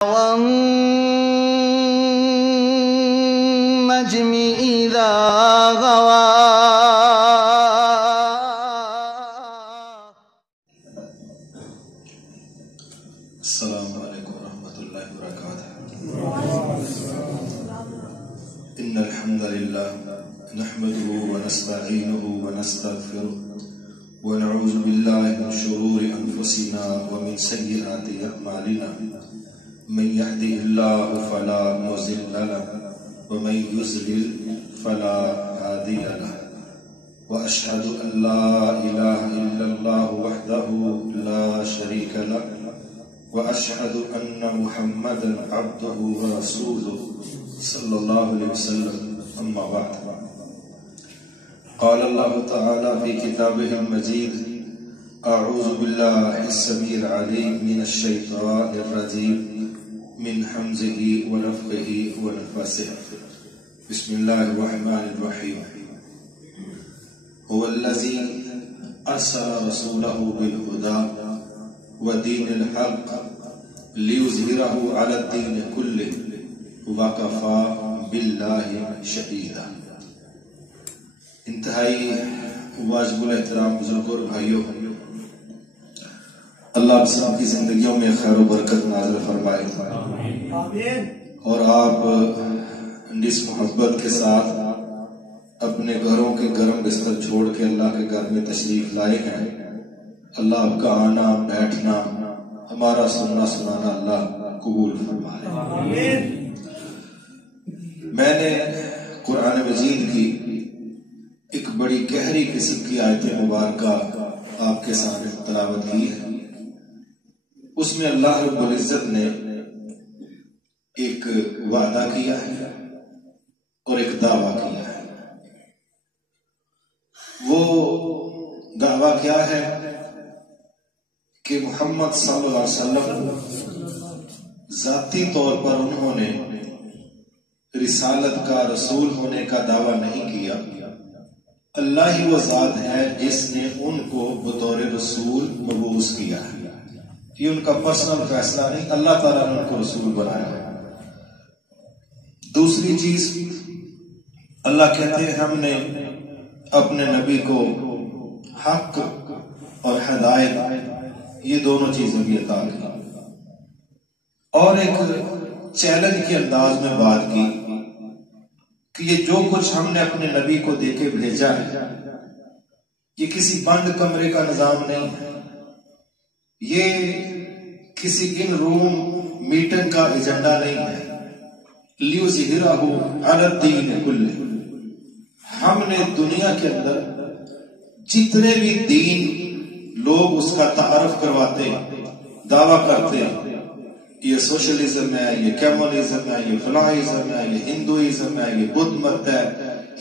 والنجم إذا غوى. السلام علیکم ورحمۃ اللہ وبرکاتہ. ان الحمد للہ نحمده ونستعینه ونستغفره ونعوذ باللہ من شرور انفسنا ومن سیئات اعمالنا. من يهده الله فلا مضل له ومن يضلل فلا هادي له. واشهد ان لا اله الا الله وحده لا شريك له واشهد ان محمدا عبده ورسوله صلى الله عليه وسلم. اما بعد. قال الله تعالى في كتابه المجيد: اعوذ بالله السميع العليم من الشيطان الرجيم من همزه ونفخه ونفثه. بسم الله الرحمن الرحيم. هو الذي ارسل رسوله بالهدى ودين الحق ليظهره على الدين كله وكفى بالله شهيدا. انتہائی واجب الاحترام بزرگوں اور بھائیوں، اللہ آپ سب کی زندگیوں میں خیر و برکت نازل فرمائے اور آپ جس محبت کے ساتھ اپنے گھروں کے گرم بستر چھوڑ کے اللہ کے گھر میں تشریف لائے ہیں، اللہ آپ کا آنا بیٹھنا ہمارا سننا سنانا اللہ قبول فرمائے. میں نے قرآن مجید کی ایک بڑی گہری قسم کی آیت مبارکہ آپ کے سامنے تلاوت کی ہے. اس میں اللہ رب العزت نے ایک وعدہ کیا ہے اور ایک دعویٰ کیا ہے. وہ دعویٰ کیا ہے کہ محمد صلی اللہ علیہ وسلم ذاتی طور پر انہوں نے رسالت کا رسول ہونے کا دعویٰ نہیں کیا. اللہ ہی وہ ذات ہے جس نے ان کو بطور رسول مبعوث کیا ہے. یہ ان کا پرسنل فیصلہ نہیں، اللہ تعالیٰ نے ان کو رسول بنایا ہے. دوسری چیز، اللہ کہتے ہیں ہم نے اپنے نبی کو حق اور ہدایت، یہ دونوں چیزیں بھی عطا کی. اور ایک چیلنج کے انداز میں بات کی کہ یہ جو کچھ ہم نے اپنے نبی کو دے کے بھیجا ہے، یہ کسی بند کمرے کا نظام نہیں ہے، یہ کسی ان روم میٹنگ کا ایجنڈا نہیں ہے. لیظہرہ علی الدین کلہ، ہم نے دنیا کے اندر جتنے بھی دین لوگ اس کا تعارف کرواتے دعویٰ کرتے ہیں، یہ سوشلزم ہے، یہ کمیونزم ہے، یہ فلاحزم ہے، یہ ہندوازم ہے، یہ بدھ مت ہے،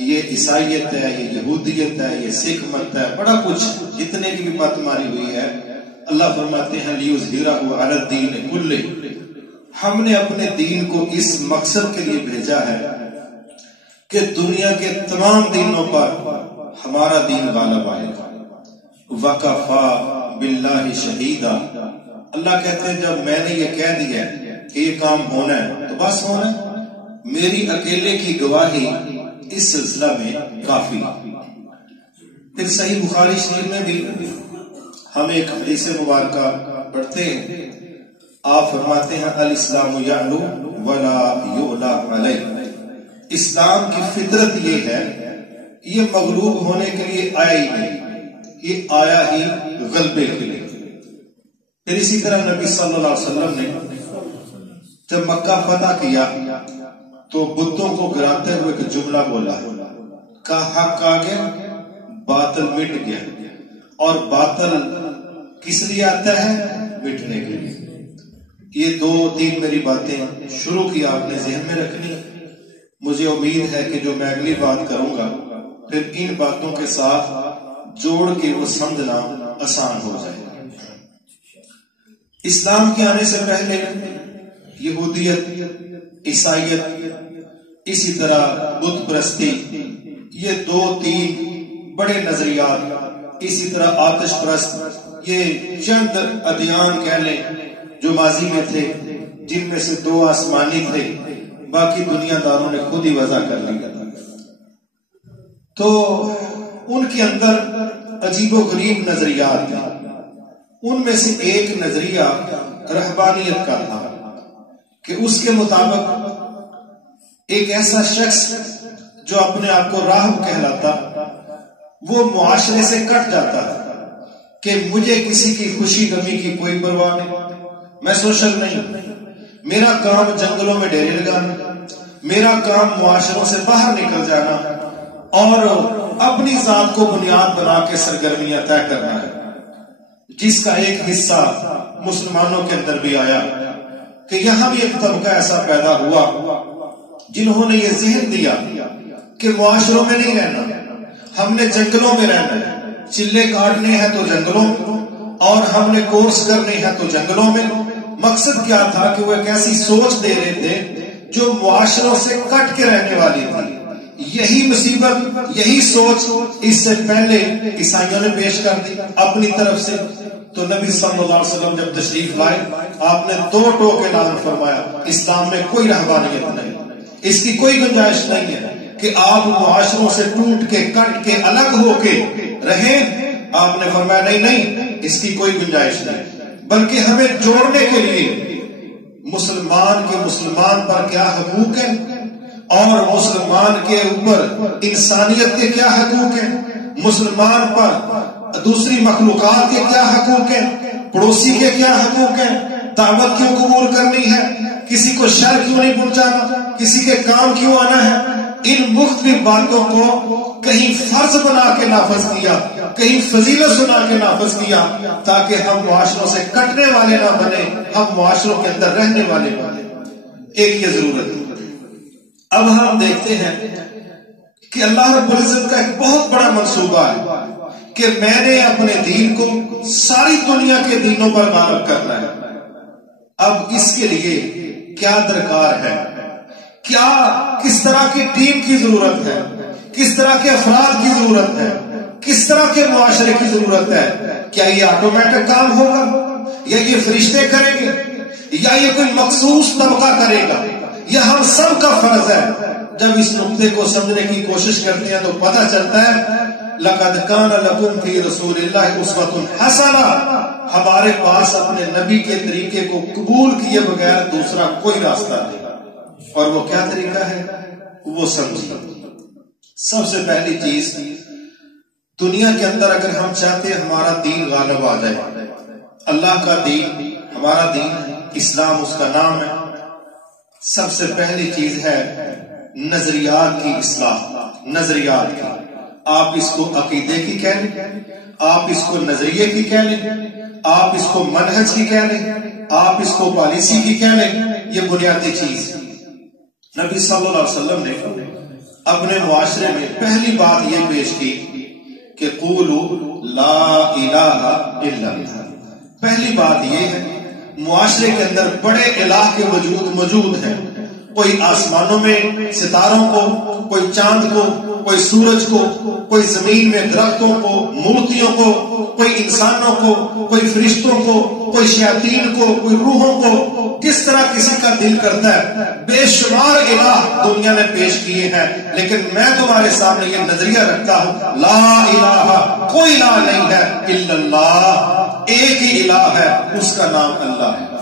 یہ عیسائیت ہے، یہ یہودیت ہے، یہ سکھ مت ہے، بڑا کچھ جتنے کی بھی مت ماری ہوئی ہے. اللہ فرماتے ہیں لیظہرہ علی الدین کلہ، ہم نے اپنے دین کو اس مقصد کے لیے بھیجا ہے کہ دنیا کے تمام دینوں پر ہمارا دین غالب آئے گا. وَكَفَى بِاللَّهِ شَهِيدًا. اللہ کہتے ہیں جب میں نے یہ کہہ دیا کہ یہ کام ہونا ہے تو بس ہونا ہے، میری اکیلے کی گواہی اس سلسلہ میں کافی. پھر صحیح بخاری شریف میں بھی ہم ایک حدیث مبارکہ پڑھتے ہیں. آپ فرماتے ہیں الاسلام یعلو ولا یعلا علیہ. اسلام کی فطرت یہ ہے، یہ مغلوب ہونے کے لیے آیا ہی نہیں، یہ آیا ہی غلبے کے لیے. پھر اسی طرح نبی صلی اللہ علیہ وسلم نے جب مکہ فتح کیا تو بتوں کو گراتے ہوئے ایک جملہ بولا کہ حق آ گیا، باطل مٹ گیا. اور باطل کس لیے آتا ہے؟ مٹنے کے لیے. یہ دو تین میری باتیں شروع کی آپ نے ذہن میں رکھنی. مجھے امید ہے کہ جو میں اگلی بات کروں گا پھر ان باتوں کے ساتھ جوڑ کے وہ سمجھنا آسان ہو جائے گا. اسلام کے آنے سے پہلے یہودیت، عیسائیت، اسی طرح بت پرستی، یہ دو تین بڑے نظریات، اسی طرح آتش پرست، یہ چند ادیان کہہ لیں جو ماضی میں تھے، جن میں سے 2 آسمانی تھے، باقی دنیا داروں نے خود ہی وضع کر لیا. تو ان کے اندر عجیب و غریب نظریات تھے. ان میں سے ایک نظریہ رہبانیت کا تھا کہ اس کے مطابق ایک ایسا شخص جو اپنے آپ کو راہب کہلاتا وہ معاشرے سے کٹ جاتا ہے کہ مجھے کسی کی خوشی غمی کی کوئی پرواہ نہیں، میں سوشل نہیں، میرا کام جنگلوں میں ڈیرے لگانا، میرا کام معاشروں سے باہر نکل جانا اور اپنی ذات کو بنیاد بنا کے سرگرمیاں طے کرنا ہے. جس کا ایک حصہ مسلمانوں کے اندر بھی آیا کہ یہاں بھی ایک طبقہ ایسا پیدا ہوا جنہوں نے یہ ذہن دیا کہ معاشروں میں نہیں رہنا، ہم نے جنگلوں میں رہنا ہے، چلے کاٹنے ہیں تو جنگلوں میں، اور ہم نے کورس کرنے ہیں تو جنگلوں میں. مقصد کیا تھا کہ وہ ایک ایسی سوچ دے رہے تھے جو معاشروں سے کٹ کے رہنے والی تھی. یہی مصیبت، یہی سوچ اس سے پہلے عیسائیوں نے پیش کر دی اپنی طرف سے. تو نبی صلی اللہ علیہ وسلم جب تشریف لائے آپ نے 2 ٹوک اعلان فرمایا، اسلام میں کوئی رہبانیت نہیں، اس کی کوئی گنجائش نہیں ہے کہ آپ معاشروں سے ٹوٹ کے کٹ کے الگ ہو کے رہیں. آپ نے فرمایا نہیں، اس کی کوئی گنجائش نہیں، بلکہ ہمیں جوڑنے کے لیے مسلمان کے مسلمان پر کیا حقوق ہیں اور مسلمان کے اوپر انسانیت کے کیا حقوق ہیں، مسلمان پر دوسری مخلوقات کے کیا حقوق ہیں، پڑوسی کے کیا حقوق ہیں، دعوت کیوں قبول کرنی ہے، کسی کو شر کیوں نہیں پہنچانا، کسی کے کام کیوں آنا ہے. ان مختلف باتوں کو کہیں فرض بنا کے نافذ کیا، کہیں فضیلت بنا کے نافذ کیا، تاکہ ہم معاشروں سے کٹنے والے نہ بنے، ہم معاشروں کے اندر رہنے والے بنے. ایک یہ ضرورت ہے. اب ہم دیکھتے ہیں کہ اللہ رب العزت کا ایک بہت بڑا منصوبہ ہے کہ میں نے اپنے دین کو ساری دنیا کے دینوں پر غالب کرنا ہے. اب اس کے لیے کیا درکار ہے، کیا کس طرح کی ٹیم کی ضرورت ہے، کس طرح کے افراد کی ضرورت ہے، کس طرح کے معاشرے کی ضرورت ہے. کیا یہ آٹومیٹک کام ہوگا یا یہ فرشتے کریں گے یا یہ کوئی مخصوص طبقہ کرے گا، یہ ہم سب کا فرض ہے. جب اس نقطے کو سمجھنے کی کوشش کرتے ہیں تو پتہ چلتا ہے لَقَدْ كَانَ لَكُمْ فِي رَسُولِ اللَّهِ أُسْوَةٌ حَسَنَةٌ، ہمارے پاس اپنے نبی کے طریقے کو قبول کیے بغیر دوسرا کوئی راستہ نہیں. اور وہ کیا طریقہ ہے وہ سمجھیں. سب سے پہلی چیز، دنیا کے اندر اگر ہم چاہتے ہیں ہمارا دین غالب آ جائے، اللہ کا دین ہمارا دین اسلام اس کا نام ہے، سب سے پہلی چیز ہے نظریات کی اصلاح. نظریات کی، آپ اس کو عقیدے کی کہہ لیں، آپ اس کو نظریے کی کہہ لیں، آپ اس کو منہج کی کہہ لیں، آپ اس کو پالیسی کی کہہ لیں، یہ بنیادی چیز. نبی صلی اللہ علیہ وسلم نے اپنے معاشرے میں پہلی بات یہ پیش کی کہ قولوا لا الہ الا اللہ. پہلی بات یہ ہے معاشرے کے اندر بڑے الہ کے وجود موجود ہیں. کوئی آسمانوں میں ستاروں کو، کوئی چاند کو، کوئی سورج کو، کوئی زمین میں درختوں کو، مورتیوں کو، کوئی انسانوں کو، کوئی فرشتوں کو، کوئی شیاطین کو، کوئی روحوں کو. کس طرح کسی کا دل کرتا ہے. بے شمار الہ دنیا نے پیش کیے ہیں، لیکن میں تمہارے سامنے یہ نظریہ رکھتا ہوں لا الہ، کوئی الہ نہیں ہے الا اللہ، ایک ہی الہ ہے، اس کا نام اللہ ہے،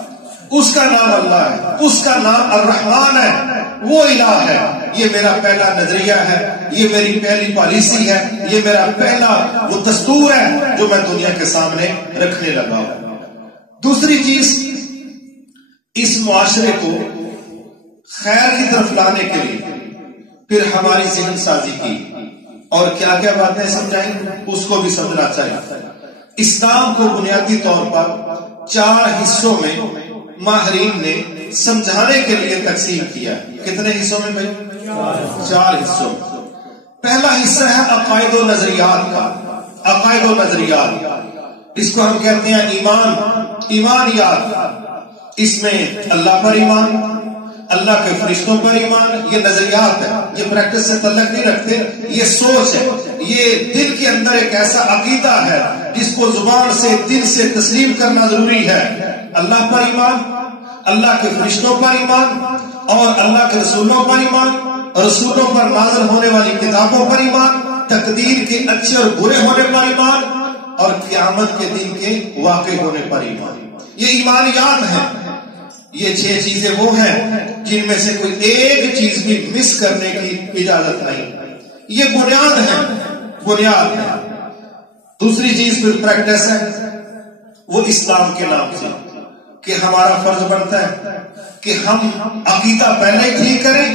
اس کا نام اللہ ہے، اس کا نام الرحمن ہے، وہ الہ ہے. یہ میرا پہلا نظریہ ہے، یہ میری پہلی پالیسی ہے، یہ میرا پہلا وہ دستور ہے جو میں دنیا کے سامنے رکھنے لگا ہوں. دوسری چیز، اس معاشرے کو خیر کی طرف لانے کے لیے پھر ہماری ذہن سازی کی اور کیا کیا باتیں سمجھائیں اس کو بھی سمجھنا چاہیے. اسلام کو بنیادی طور پر 4 حصوں میں ماہرین نے سمجھانے کے لیے تقسیم کیا. کتنے حصوں میں بھائی؟ 4 حصوں. پہلا حصہ ہے عقائد و نظریات کا. عقائد و نظریات، اس کو ہم کہتے ہیں ایمانیات. اس میں اللہ پر ایمان، اللہ کے فرشتوں پر ایمان، یہ نظریات ہے، یہ پریکٹس سے تعلق نہیں رکھتے، یہ سوچ ہے، یہ دل کے اندر ایک ایسا عقیدہ ہے جس کو زبان سے دل سے تسلیم کرنا ضروری ہے. اللہ پر ایمان، اللہ کے فرشتوں پر ایمان اور اللہ کے رسولوں پر ایمان اور رسولوں پر نازل ہونے والی کتابوں پر ایمان، تقدیر کے اچھے اور برے ہونے پر ایمان اور قیامت کے دن کے واقع ہونے پر ایمان۔ یہ ایمانیات ہیں۔ یہ 6 چیزیں وہ ہیں جن میں سے کوئی ایک چیز بھی مس کرنے کی اجازت نہیں۔ یہ بنیاد ہے، بنیاد ہے۔ دوسری چیز پھر پریکٹس ہے، وہ اسلام کے نام سے کہ ہمارا فرض بنتا ہے کہ ہم عقیدہ پہلے ٹھیک کریں،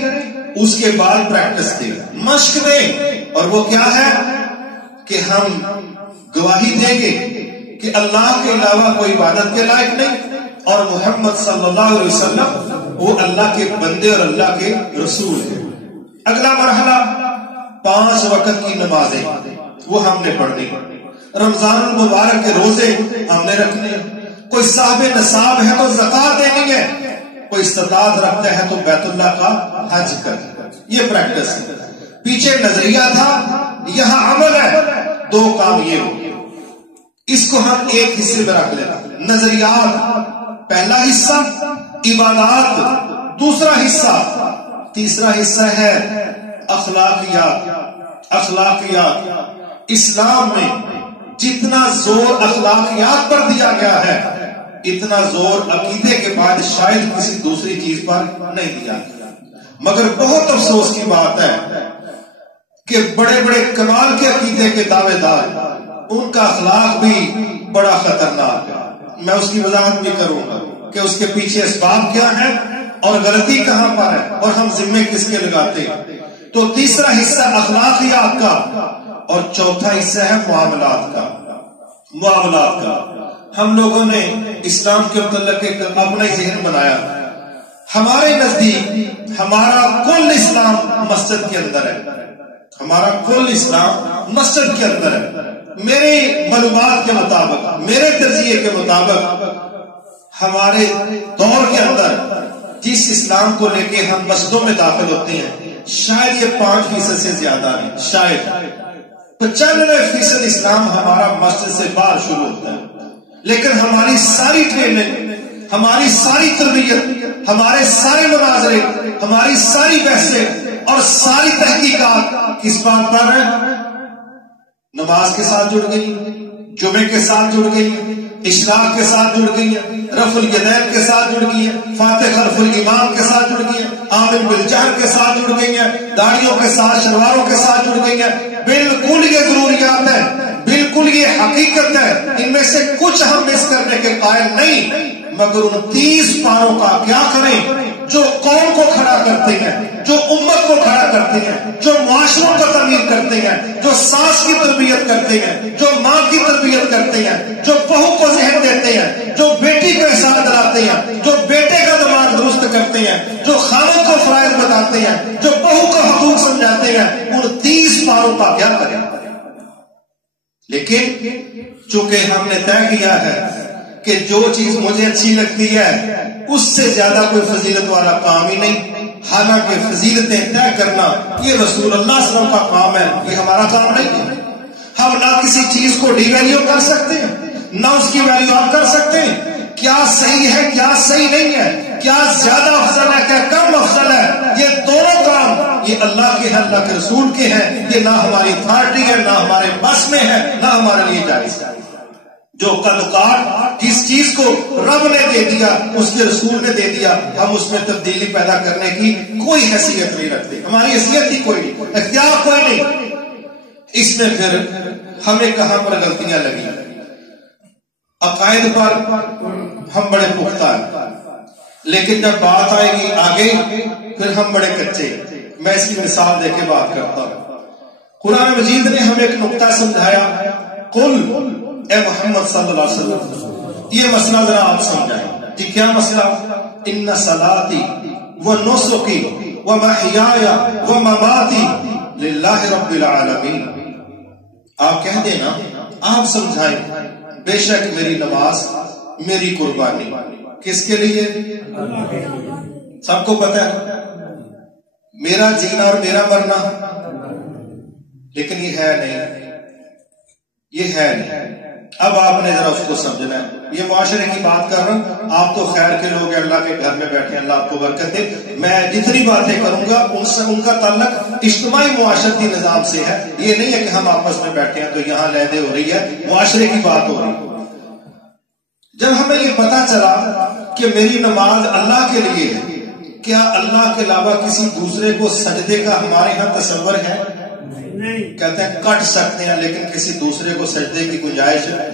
اس کے بعد پریکٹس دیں، مشق دیں، اور وہ کیا ہے کہ ہم گواہی دیں گے کہ اللہ کے علاوہ کوئی عبادت کے لائق نہیں اور محمد صلی اللہ علیہ وسلم وہ اللہ کے بندے اور اللہ کے رسول ہیں۔ اگلا مرحلہ 5 وقت کی نمازیں وہ ہم نے پڑھنی، رمضان المبارک کے روزے ہم نے رکھنے، کوئی صاحب نصاب ہے تو زکات دینی ہے، کوئی استطاعت رکھتا ہے تو بیت اللہ کا حج کر۔ یہ پریکٹس ہے۔ پیچھے نظریہ تھا، یہاں عمل ہے۔ 2 کام یہ ہو، اس کو ہم ایک حصے میں رکھ لینا۔ نظریات پہلا حصہ، عبادات دوسرا حصہ، تیسرا حصہ ہے اخلاقیات۔ اخلاقیات اسلام میں جتنا زور اخلاقیات پر دیا گیا ہے اتنا زور عقیدے کے بعد شاید کسی دوسری چیز پر نہیں دیا گیا۔ مگر بہت افسوس کی بات ہے کہ بڑے بڑے کمال کے عقیدے کے دعوے دار، ان کا اخلاق بھی بڑا خطرناک ہے۔ میں اس کی وضاحت بھی کروں گا کہ اس کے پیچھے اسباب کیا ہیں اور غلطی کہاں پر ہے اور ہم ذمے کس کے لگاتے ہیں۔ تو تیسرا حصہ اخلاقیات کا اور چوتھا حصہ ہے معاملات کا۔ معاملات کا ہم لوگوں نے اسلام کے متعلق ایک اپنا ذہن بنایا۔ ہمارے نزدیک ہمارا کل اسلام مسجد کے اندر ہے، ہمارا کل اسلام مسجد کے اندر ہے۔ میرے معلومات کے مطابق، میرے تجزیے کے مطابق ہمارے دور کے اندر جس اسلام کو لے کے ہم مسجدوں میں داخل ہوتے ہیں شاید یہ 5% سے زیادہ نہیں، شاید 95% اسلام ہمارا مسجد سے باہر شروع ہوتا ہے۔ لیکن ہماری ساری ٹریننگ، ہماری ساری تربیت، ہمارے سارے مناظرے، ہماری ساری بحثیں اور ساری تحقیقات کس بات پر ہے؟ نماز کے ساتھ جڑ گئی، جمعے کے ساتھ جڑ گئی، اشراق کے ساتھ جڑ گئی ہے، رفع الیدین کے ساتھ جڑ گئی ہے، فاتح خلف الامام کے ساتھ جڑ گئی ہے، آمن بالجہر کے ساتھ جڑ گئی ہے، داڑھیوں کے ساتھ، شلواروں کے ساتھ جڑ گئی ہے۔ بالکل یہ ضروریات ہے، بالکل یہ حقیقت ہے، ان میں سے کچھ ہم مس کرنے کے قائل نہیں۔ مگر 29 پاروں کا کیا کریں جو قوم کو کھڑا کرتے ہیں، جو امت کو کھڑا کرتے ہیں، جو معاشروں کو تعمیر کرتے ہیں، جو ساس کی تربیت کرتے ہیں، جو ماں کی تربیت کرتے ہیں، جو بہو کو ذہن دیتے ہیں، جو بیٹی کو احساس دلاتے ہیں، جو بیٹے کا دماغ درست کرتے ہیں، جو خاوند کو فرائض بتاتے ہیں، جو بہو کو حقوق سمجھاتے ہیں، 29 پاروں کا کیا کریں؟ لیکن چونکہ ہم نے طے کیا ہے کہ جو چیز مجھے اچھی لگتی ہے اس سے زیادہ کوئی فضیلت والا کام ہی نہیں، حالانکہ فضیلتیں طے کرنا یہ رسول اللہ صلی اللہ علیہ وسلم کا کام ہے، یہ ہمارا کام نہیں ہے۔ ہم نہ کسی چیز کو ڈی ویلیو کر سکتے ہیں، نہ اس کی ویلیو آپ کر سکتے ہیں۔ کیا صحیح ہے، کیا صحیح نہیں ہے، کیا زیادہ افضل ہے، کیا کم افضل ہے، یہ دونوں کام یہ اللہ کے ہیں، اللہ کے رسول کے ہیں۔ یہ نہ ہماری اتھارٹی ہے، نہ ہمارے بس میں ہے، نہ ہمارے لیے جائز ہے۔ جو قدقات جس چیز کو رب نے دے دیا، اس کے رسول نے دے دیا، ہم اس میں تبدیلی پیدا کرنے کی کوئی حیثیت نہیں رکھتے، ہماری حیثیت ہی کوئی نہیں، اختیار کوئی نہیں۔ اس میں پھر ہمیں کہاں پر غلطیاں لگی؟ عقائد پر ہم بڑے پختہ ہیں، لیکن جب بات آئے گی آگے پھر ہم بڑے کچے۔ میں اس کی مثال دے کے بات کرتا ہوں۔ قرآن مجید نے ہمیں ایک نقطہ سمجھایا، قل اے محمد صلی اللہ علیہ وسلم یہ مسئلہ ذرا آپ سمجھائیں کہ کیا مسئلہ؟ ان صلاتی و نسکی و محیای و مماتی للہ رب العالمین۔ آپ کہہ دینا، آپ سمجھائیں، بے شک میری نماز، میری قربانی کس کے لیے؟ سب کو پتہ ہے میرا جینا اور میرا مرنا، لیکن یہ ہے نہیں، یہ ہے نہیں۔ اب آپ نے ذرا اس کو سمجھنا ہے. یہ معاشرے کی بات کر رہا ہوں، آپ تو خیر کے لوگ ہیں، اللہ کے گھر میں بیٹھے، اللہ آپ کو برکت دے. میں جتنی باتیں کروں گا ان کا تعلق اجتماعی معاشرتی نظام سے ہے. یہ نہیں ہے کہ ہم آپس میں بیٹھے ہیں تو یہاں لہدے ہو رہی ہے، معاشرے کی بات ہو رہی ہے. جب ہمیں یہ پتا چلا کہ میری نماز اللہ کے لیے ہے، کیا اللہ کے علاوہ کسی دوسرے کو سجدے کا ہمارے ہاں تصور ہے؟ کہتے ہیں کٹ سکتے ہیں لیکن کسی دوسرے کو سجدے کی گنجائش ہے.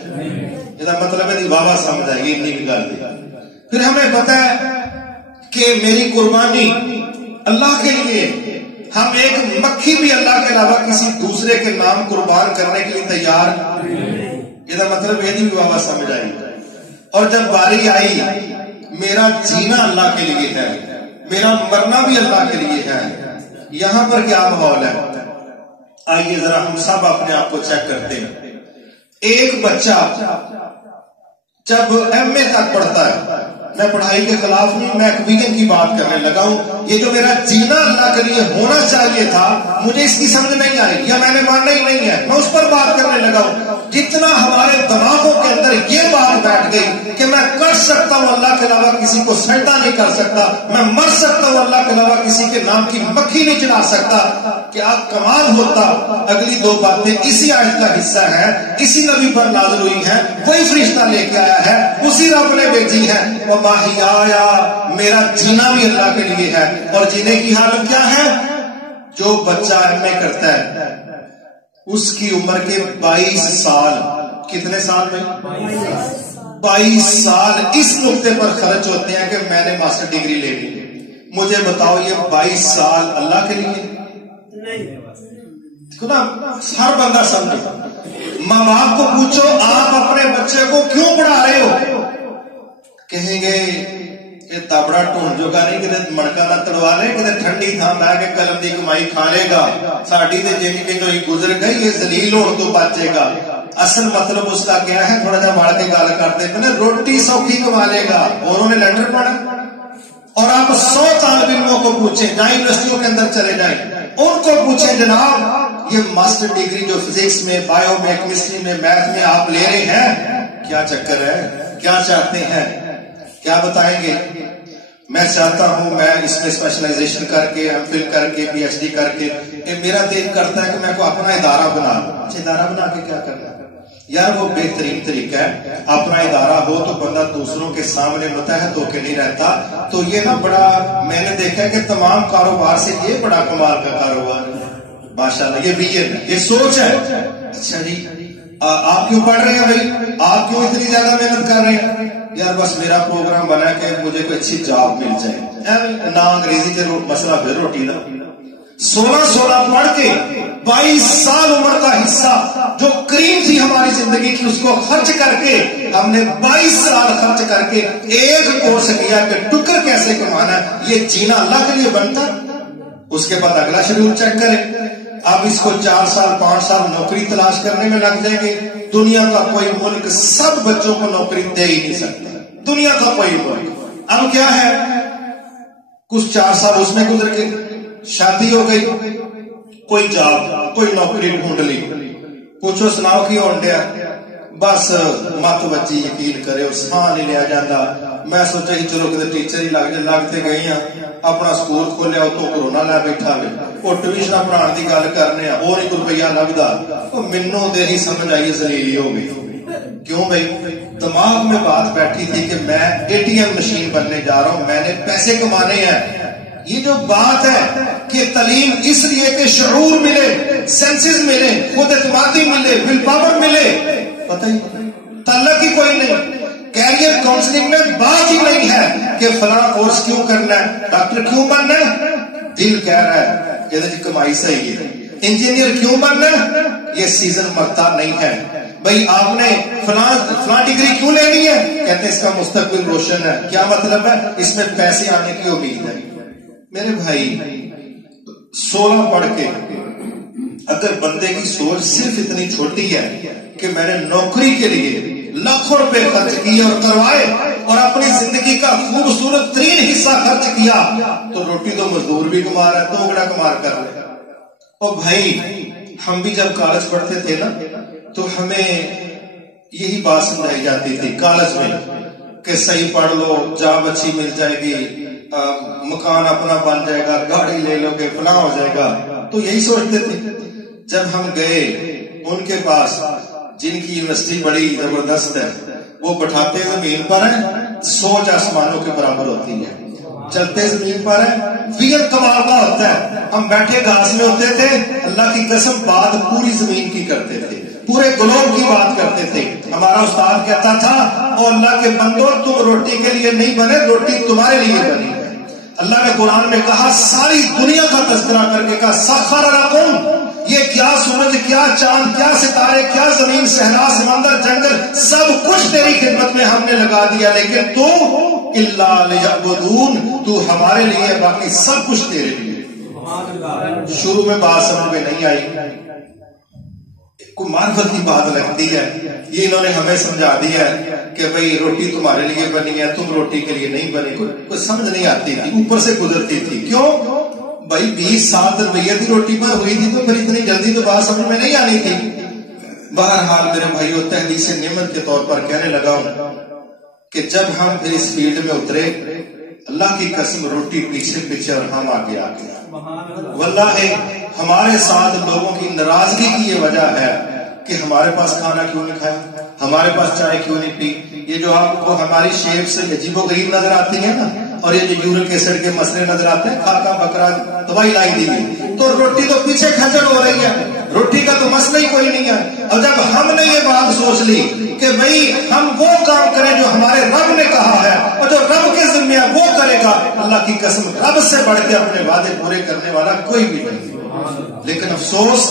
یہ مطلب ہے بابا سمجھ آئے گی اتنی گل دی. پھر ہمیں پتا ہے کہ میری قربانی اللہ کے لیے، ہم ایک مکھی بھی اللہ کے علاوہ کسی دوسرے کے نام قربان کرنے کے لیے تیار. یہ مطلب یہ نہیں بابا سمجھ آئی. اور جب باری آئی میرا جینا اللہ کے لیے ہے، میرا مرنا بھی اللہ کے لیے ہے، یہاں پر کیا ماحول ہے؟ آئیے ذرا ہم سب اپنے آپ کو چیک کرتے ہیں. ایک بچہ جب ایم اے تک پڑھتا ہے، میں پڑھائی کے خلاف نہیں، میں ایک ویژن کی بات کرنے لگا ہوں. یہ جو میرا جینا اللہ کے لیے ہونا چاہیے تھا، مجھے اس کی سمجھ نہیں آئی یا میں نے ماننا ہی نہیں ہے، میں اس پر بات کرنے لگا ہوں. جتنا ہمارے دماغوں کے اندر یہ بات بیٹھ گئی کہ میں کر سکتا ہوں اللہ کے علاوہ کسی کو سجدہ نہیں کر سکتا، میں مر سکتا ہوں اللہ کے علاوہ کسی کے نام کی مکھی نہیں چلا سکتا، کیا کمال ہوتا. اگلی دو باتیں اسی آیت کا حصہ ہیں، اسی نبی پر نازل ہوئی ہیں، وہی فرشتہ لے کے آیا ہے، اسی رب نے بھیجی ہے. وَمَحْيَايَ، میرا جینا بھی اللہ کے لیے ہے. اور جینے کی حالت کیا ہے؟ جو بچہ ایم اے کرتا ہے اس کی عمر کے 22 سال، کتنے سال میں؟ 22 سال اس نقطے پر خرچ ہوتے ہیں کہ میں نے ماسٹر ڈگری لے لی. مجھے بتاؤ یہ 22 سال اللہ کے لیے؟ ہر بندہ سمجھے. ماں باپ کو پوچھو آپ اپنے بچے کو کیوں پڑھا رہے ہو؟ کہیں گے کہ تابڑا ٹونڈ جو گا نہیں کدھر مڑکا نہ تڑوا لے، کدھر ٹھنڈی تھا بہ کے قلم دی کمائی کھا لے گا، ساڑی دے جیمی کے جو ہی گزر گئی یہ ذلیل ہو تو بچے گا. اصل مطلب اس کا کیا ہے؟ تھوڑا جا بڑھ کے گال کرتے ہیں روٹی سوکھی کما لے گا اور انہوں نے لنڈن پڑھا. اور آپ 100 طالب علموں کو پوچھیں، جہاں یونیورسٹیوں کے اندر چلے جائیں، ان کو پوچھیں جناب یہ ماسٹر ڈگری جو فزکس میں، بایو میں، کیمسٹری میں، میتھ میں آپ لے رہے ہیں کیا چکر ہے؟ کیا چاہتے ہیں؟ کیا بتائیں گے؟ میں چاہتا ہوں میں اس میں اسپیشلائزیشن کر کے، ایم فل کر کے، پی ایچ ڈی کر کے، میرا دل کرتا ہے کہ میں کو اپنا ادارہ بنا لوں. اچھا ادارہ بنا کے کیا کرنا؟ یار وہ بہترین طریقہ ہے. اپنا ادارہ ہو تو بندہ دوسروں کے سامنے متحد ہو کے نہیں رہتا. تو یہ نا بڑا میں نے دیکھا ہے کہ تمام کاروبار سے یہ بڑا کمال کا کاروبار ہے ماشاءاللہ. یہ ویژن، یہ سوچ ہے. اچھا جی آپ کیوں پڑھ رہے ہیں بھائی؟ آپ کیوں اتنی زیادہ محنت کر رہے ہیں؟ یار بس میرا پروگرام بنا کہ مجھے کوئی اچھی جاب مل جائے، نہ انگریزی کے مسئلہ پھر روٹی نہ. 16 پڑھ کے 22 سال عمر کا حصہ جو کریم تھی ہماری زندگی کی اس کو خرچ کر کے، ہم نے 22 سال خرچ کر کے ایک کورس کیا کہ ٹکر کیسے کمانا ہے. یہ جینا اللہ کے لیے بنتا. اس کے بعد اگلا شیڈول چیک کریں. اب اس کو 4 سال 5 سال نوکری تلاش کرنے میں لگ جائیں گے. دنیا کا کوئی ملک سب بچوں کو نوکری دے ہی نہیں سکتا، دنیا کا کوئی ملک. اب کیا ہے، کچھ 4 سال اس میں گزر کے شادی ہو گئی، کوئی جاب، کوئی نوکری ڈھونڈ لی. پوچھو سناؤ کی ہونڈیا؟ بس مت بچی یقین کرے اس ہاں نہیں لیا جاتا. میں سوچا ہی چلو کدھر ٹیچر ہی لگتے گئی ہیں، اپنا سکول کھولیا اتوں کرونا لے بیٹھا ہوئے، وہ ٹیوشن پڑھان کی گل کرنے اور ہی کوئی روپیہ لگتا. مینوں دے ہی سمجھ آئی ذلیلی ہو گئی. کیوں بھائی؟ دماغ میں بات بیٹھی تھی کہ میں ATM مشین بننے جا رہا ہوں، میں نے پیسے کمانے ہیں. یہ جو بات ہے کہ تعلیم اس لیے کہ شعور ملے، سینسز ملے، خود اعتمادی ملے، ول پاور ملے، پتہ ہی تعلق ہی کوئی نہیں. کیریئر کاؤنسلنگ میں بات ہی نہیں ہے کہ فلاں کورس کیوں کرنا ہے، ڈاکٹر کیوں بننا ہے، دل کہہ رہا ہے یہ کمائی صحیح ہے. انجینئر کیوں بننا ہے، یہ سیزن مرتا نہیں ہے. بھائی آپ نے فلاں ڈگری کیوں لینی ہے، کہتے ہیں اس کا مستقبل روشن ہے. کیا مطلب ہے؟ اس میں پیسے آنے کی امید ہے. میرے بھائی 16 پڑھ کے اگر بندے کی سوچ صرف اتنی چھوٹی ہے کہ میں نے نوکری کے لیے لاکھوں روپے خرچ کیے اور کروائے اور اپنی زندگی کا خوبصورت ترین حصہ خرچ کیا، تو روٹی تو مزدور بھی کما رہا ہے، تو بڑا کمار کر رہے. اور بھائی ہم بھی جب کالج پڑھتے تھے نا تو ہمیں یہی بات سمجھائی جاتی تھی کالج میں کہ صحیح پڑھ لو، جاب اچھی مل جائے گی، مکان اپنا بن جائے گا، گاڑی لے لو گے، فلاں ہو جائے گا. تو یہی سوچتے تھے. جب ہم گئے ان کے پاس جن کی یونیورسٹی بڑی زبردست ہے، وہ بٹھاتے زمین پر ہیں، سوچ آسمانوں کے برابر ہوتی ہے، چلتے زمین پر ہے، فیل کمال کا ہوتا ہے. ہم بیٹھے گھاس میں ہوتے تھے، اللہ کی قسم بات پوری زمین کی کرتے تھے، پورے گلوب کی بات کرتے تھے. ہمارا استاد کہتا تھا او اللہ کے بندو تم روٹی کے لیے نہیں بنے، روٹی تمہارے لیے بنی ہے. اللہ نے قرآن میں کہا، ساری دنیا کا تذکرہ کر کے کہا سخر لکم، یہ کیا سورج، کیا چاند، کیا ستارے، کیا زمین، صحرا، سمندر، جنگل، سب کچھ تیری خدمت میں ہم نے لگا دیا، لیکن تو الا لیعبدون، تو ہمارے لیے، باقی سب کچھ تیرے لیے. شروع میں بات سمجھ میں نہیں آئی، کوئی معرفت کی بات لگتی ہے. یہ انہوں نے ہمیں سمجھا دیا ہے کہ بھئی روٹی تمہارے لیے بنی ہے، تم روٹی کے لیے نہیں بنے. کوئی سمجھ نہیں آتی تھی، اوپر سے گزرتی تھی. کیوں بھائی 20 سال روپیے کی روٹی پر ہوئی تھی تو پھر اتنی جلدی تو بات سمجھ میں نہیں آنی تھی. بہرحال میرے بھائیو، تحدیث نعمت کے طور پر کہنے لگا ہوں کہ جب ہم پھر اس فیلڈ میں اترے، اللہ کی قسم روٹی پیچھے پیچھے اور ہم آگے آگے. واللہ ہمارے ساتھ لوگوں کی ناراضگی کی یہ وجہ ہے کہ ہمارے پاس کھانا کیوں نہیں کھایا، ہمارے پاس چائے کیوں نہیں پی. یہ جو آپ کو ہماری شیپ سے عجیب و غریب نظر آتی ہے نا، اور یہ جو یورک ایسڈ کے مسئلے نظر آتے ہیں، کھا بکرا دوائی لائی دی گئی، تو روٹی تو پیچھے کھچڑ ہو رہی ہے، روٹی کا تو مسئلہ ہی کوئی نہیں ہے. اور جب ہم نے یہ بات سوچ لی کہ بھئی ہم وہ کام کریں جو ہمارے رب نے کہا ہے، اور جو رب کے ذمہ ہے وہ کرے گا، اللہ کی قسم رب سے بڑھ کے اپنے وعدے پورے کرنے والا کوئی بھی نہیں. لیکن افسوس،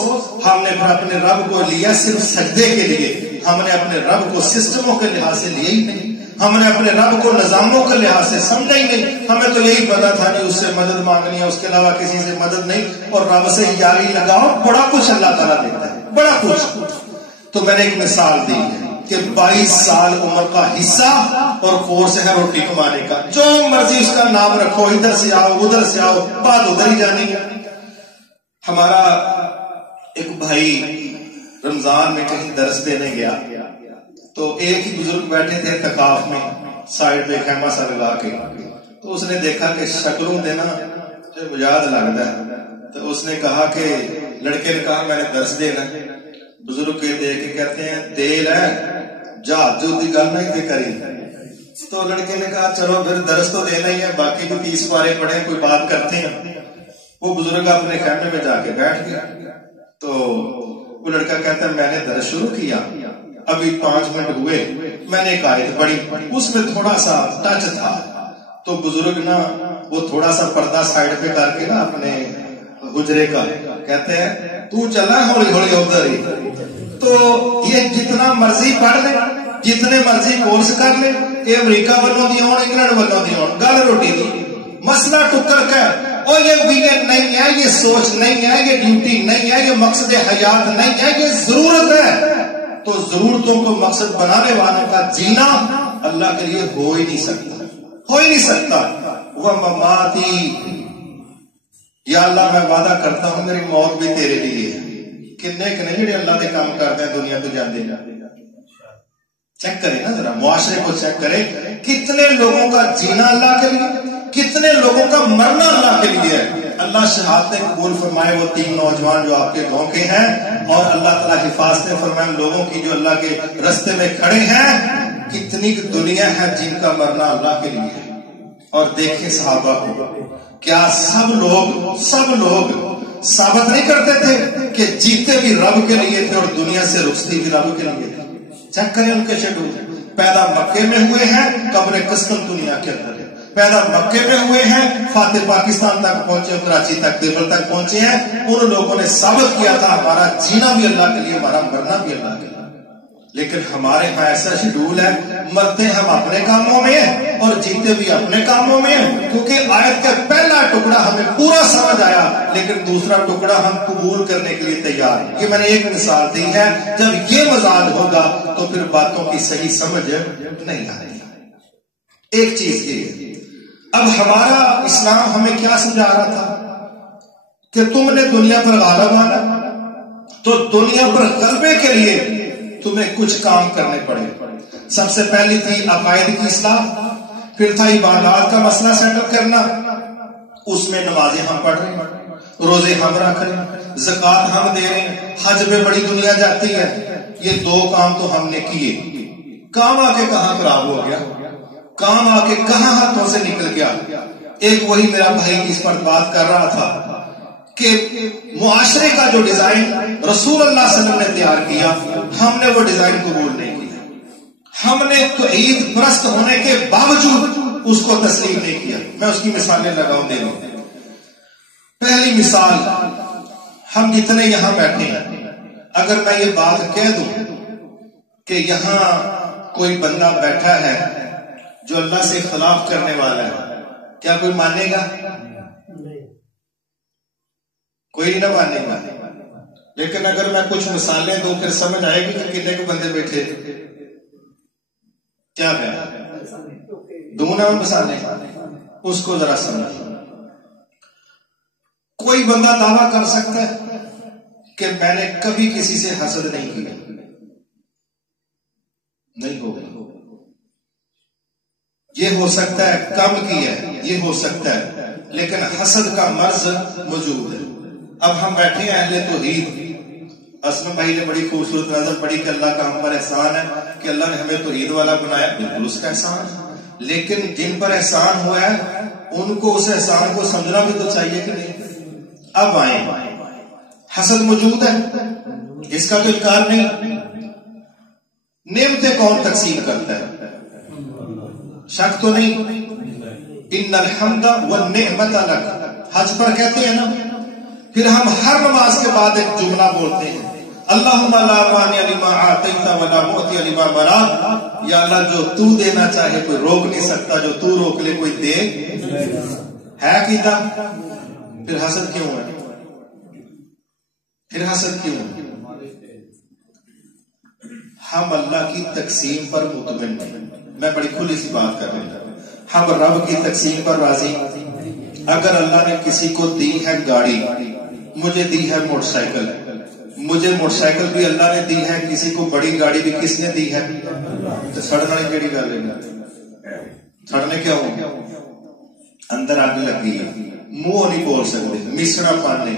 ہم نے پھر اپنے رب کو لیا صرف سجدے کے لیے، ہم نے اپنے رب کو سسٹموں کے لحاظ سے لیا ہی نہیں، ہم نے اپنے رب کو نظاموں کے لحاظ سے سمجھا ہی نہیں. ہمیں تو یہی پتا تھا کہ اس سے مدد مانگنی ہے، اس کے علاوہ کسی سے مدد نہیں، اور رب سے یاری لگاؤ، بڑا کچھ اللہ تعالیٰ دیتا ہے، بڑا کچھ. تو میں نے ایک مثال دی کہ 22 سال عمر کا حصہ اور کورس ہے روٹی کمانے کا، جو مرضی اس کا نام رکھو، ادھر سے آؤ ادھر سے آؤ، بات ادھر ہی جانی ہے. ہمارا ایک بھائی رمضان میں کہیں درس دینے گیا، تو ایک ہی بزرگ بیٹھے تھے اعتکاف میں سائڈ پہ خیمہ سا لگا کے. تو اس نے دیکھا کہ شکلوں دینا مجاد لگتا ہے، تو اس نے کہا کہ لڑکے نے کہا میں نے درس دینا. بزرگ کے دے کے کہتے ہیں دل ہے جا جو دی گل نہیں دے کری. تو لڑکے نے کہا چلو پھر درس تو دینا ہی ہے، باقی بھی 30 پارے پڑھیں، کوئی بات کرتے ہیں. وہ بزرگ اپنے خیمے میں جا کے بیٹھ گیا. تو وہ لڑکا کہتا ہے میں نے درس شروع کیا، ابھی 5 منٹ ہوئے، میں نے ایک آیت پڑھی، اس میں تھوڑا سا ٹچ تھا. تو بزرگ نا وہ تھوڑا سا پردہ سائڈ پہ کر کے نا اپنے حجرے کا کہتے ہیں تو چلا ہولی ہولی ادھر ہی. تو یہ جتنا مرضی پڑھ لے، جتنے مرضی کورس کر لے، یہ امریکہ والوں دی ہون، انگلینڈ والوں دی ہون، گل روٹی دی مسئلہ ٹکر کا اور یہ ویژن نہیں ہے، یہ سوچ نہیں ہے، یہ ڈیوٹی نہیں ہے، یہ مقصد حیات نہیں ہے، یہ ضرورت ہے. تو ضرورتوں کو مقصد بنانے والوں کا جینا اللہ کے لیے ہو ہی نہیں سکتا، ہو ہی نہیں سکتا. وہ مماتی، یا اللہ میں وعدہ کرتا ہوں میری موت بھی تیرے لیے ہے. کنے کنے جڑے اللہ کے کام کرتے ہیں دنیا تو جاندے ہیں. چیک کرے نا ذرا معاشرے کو چیک کرے، کتنے لوگوں کا جینا اللہ کے لیے، کتنے لوگوں کا مرنا اللہ کے لیے ہے. اللہ شہادتیں قبول فرمائے وہ 3 نوجوان جو آپ کے گاؤں کے ہیں، اور اللہ تعالیٰ حفاظتیں فرمائے لوگوں کی جو اللہ کے رستے میں کھڑے ہیں. کتنی دنیا ہے جن کا مرنا اللہ کے لیے ہے. اور دیکھیں صحابہ کو، کیا سب لوگ ثابت نہیں کرتے تھے کہ جیتے بھی رب کے لیے تھے اور دنیا سے رخصتی بھی رب کے لیے تھے. چیک کریں ان کے شیڈول، پیدا مکے میں ہوئے ہیں، قبر قسطم دنیا کے اندر ہے. پیدا مکے میں ہوئے ہیں، فاتح پاکستان تک پہنچے، کراچی تک، دیوبند تک پہنچے ہیں. ان لوگوں نے ثابت کیا تھا ہمارا جینا بھی اللہ کے لیے، ہمارا مرنا بھی اللہ کے لیے. لیکن ہمارے ہاں ایسا شیڈول ہے، مرتے ہم اپنے کاموں میں ہیں اور جیتے بھی اپنے کاموں میں ہیں. کیونکہ آیت کا پہلا ٹکڑا ہمیں پورا سمجھ آیا، لیکن دوسرا ٹکڑا ہم قبول کرنے کے لیے تیار ہیں. یہ میں نے ایک مثال دی ہے. جب یہ مزاج ہوگا تو پھر باتوں کی صحیح سمجھ نہیں آ رہی. ایک چیز یہ ہے، اب ہمارا اسلام ہمیں کیا سمجھا رہا تھا کہ تم نے دنیا پر غالب آنا، تو دنیا پر غلبے کے لیے تمہیں کچھ کام کرنے پڑے. سب سے پہلی تھی عقائد کی اصلاح، پھر تھا عبادات کا مسئلہ سیٹل کرنا. اس میں نمازیں ہم پڑھ رہے ہیں، روزے ہم رکھ رہے ہیں، زکوٰۃ ہم دے رہے ہیں، حج میں بڑی دنیا جاتی ہے. یہ 2 کام تو ہم نے کیے. کام آ کے کہاں خراب ہو گیا، کام آ کے کہاں ہاتھوں سے نکل گیا. ایک وہی میرا بھائی اس پر بات کر رہا تھا کہ معاشرے کا جو ڈیزائن رسول اللہ صلی اللہ علیہ وسلم نے تیار کیا، ہم نے وہ ڈیزائن قبول نہیں کیا. ہم نے توحید پرست ہونے کے باوجود اس کو تسلیم نہیں کیا. میں اس کی مثالیں لگاؤں دے رہا ہوں. پہلی مثال، ہم جتنے یہاں بیٹھے ہیں، اگر میں یہ بات کہہ دوں کہ یہاں کوئی بندہ بیٹھا ہے جو اللہ سے اختلاف کرنے والا ہے، کیا کوئی مانے گا؟ کوئی نہ مانے گا. لیکن اگر میں کچھ مثالیں دوں پھر سمجھ آئے گی کہ کتنے کے بندے بیٹھے. کیا ہے دوں نا مثالیں، اس کو ذرا سمجھ. کوئی بندہ دعویٰ کر سکتا ہے کہ میں نے کبھی کسی سے حسد نہیں کیا؟ نہیں ہوگا. یہ ہو سکتا ہے کم کی ہے، یہ ہو سکتا ہے، لیکن حسد کا مرض موجود ہے. اب ہم بیٹھے ہیں اہل توحید. اسلم بھائی نے بڑی خوبصورت نظر پڑی کہ اللہ کا ہم پر احسان ہے کہ اللہ نے ہمیں توحید والا بنایا. بالکل اس کا احسان ہے، لیکن جن پر احسان ہوا ہے ان کو اس احسان کو سمجھنا بھی تو چاہیے کہ نہیں. اب آئیں، حسد موجود ہے، اس کا تو انکار نہیں. نعمتیں کون تقسیم کرتا ہے؟ شک تو نہیں. ان الحمد والنعمت لک، حج پر کہتے ہیں نا. پھر ہم ہر نماز کے بعد ایک جملہ بولتے ہیں، اللہم لا مانع لما اعطیت ولا معطی لما منعت. یا اللہ جو تو دینا چاہے کوئی روک نہیں سکتا، جو تو روک لے کوئی دے ہے کیتا. پھر حسد کیوں ہے؟ پھر حسد کیوں ہے؟ ہم اللہ کی تقسیم پر مطمئن نہیں. میں بڑی کھلی سی بات کر رہا ہوں. ہم رب کی تقسیم پر راضی. اگر اللہ نے کسی کو دی ہے گاڑی، مجھے دی ہے موٹر سائیکل، مجھے موٹر سائیکل بھی اللہ نے دی ہے، کسی کو بڑی گاڑی بھی کس نے دی ہے؟ تو سڑنا نہیں کیڑی گل ہے؟ سڑنے کیا ہو؟ اندر آگ لگی ہے، منہ نہیں بول سکتے، مشرا پانے.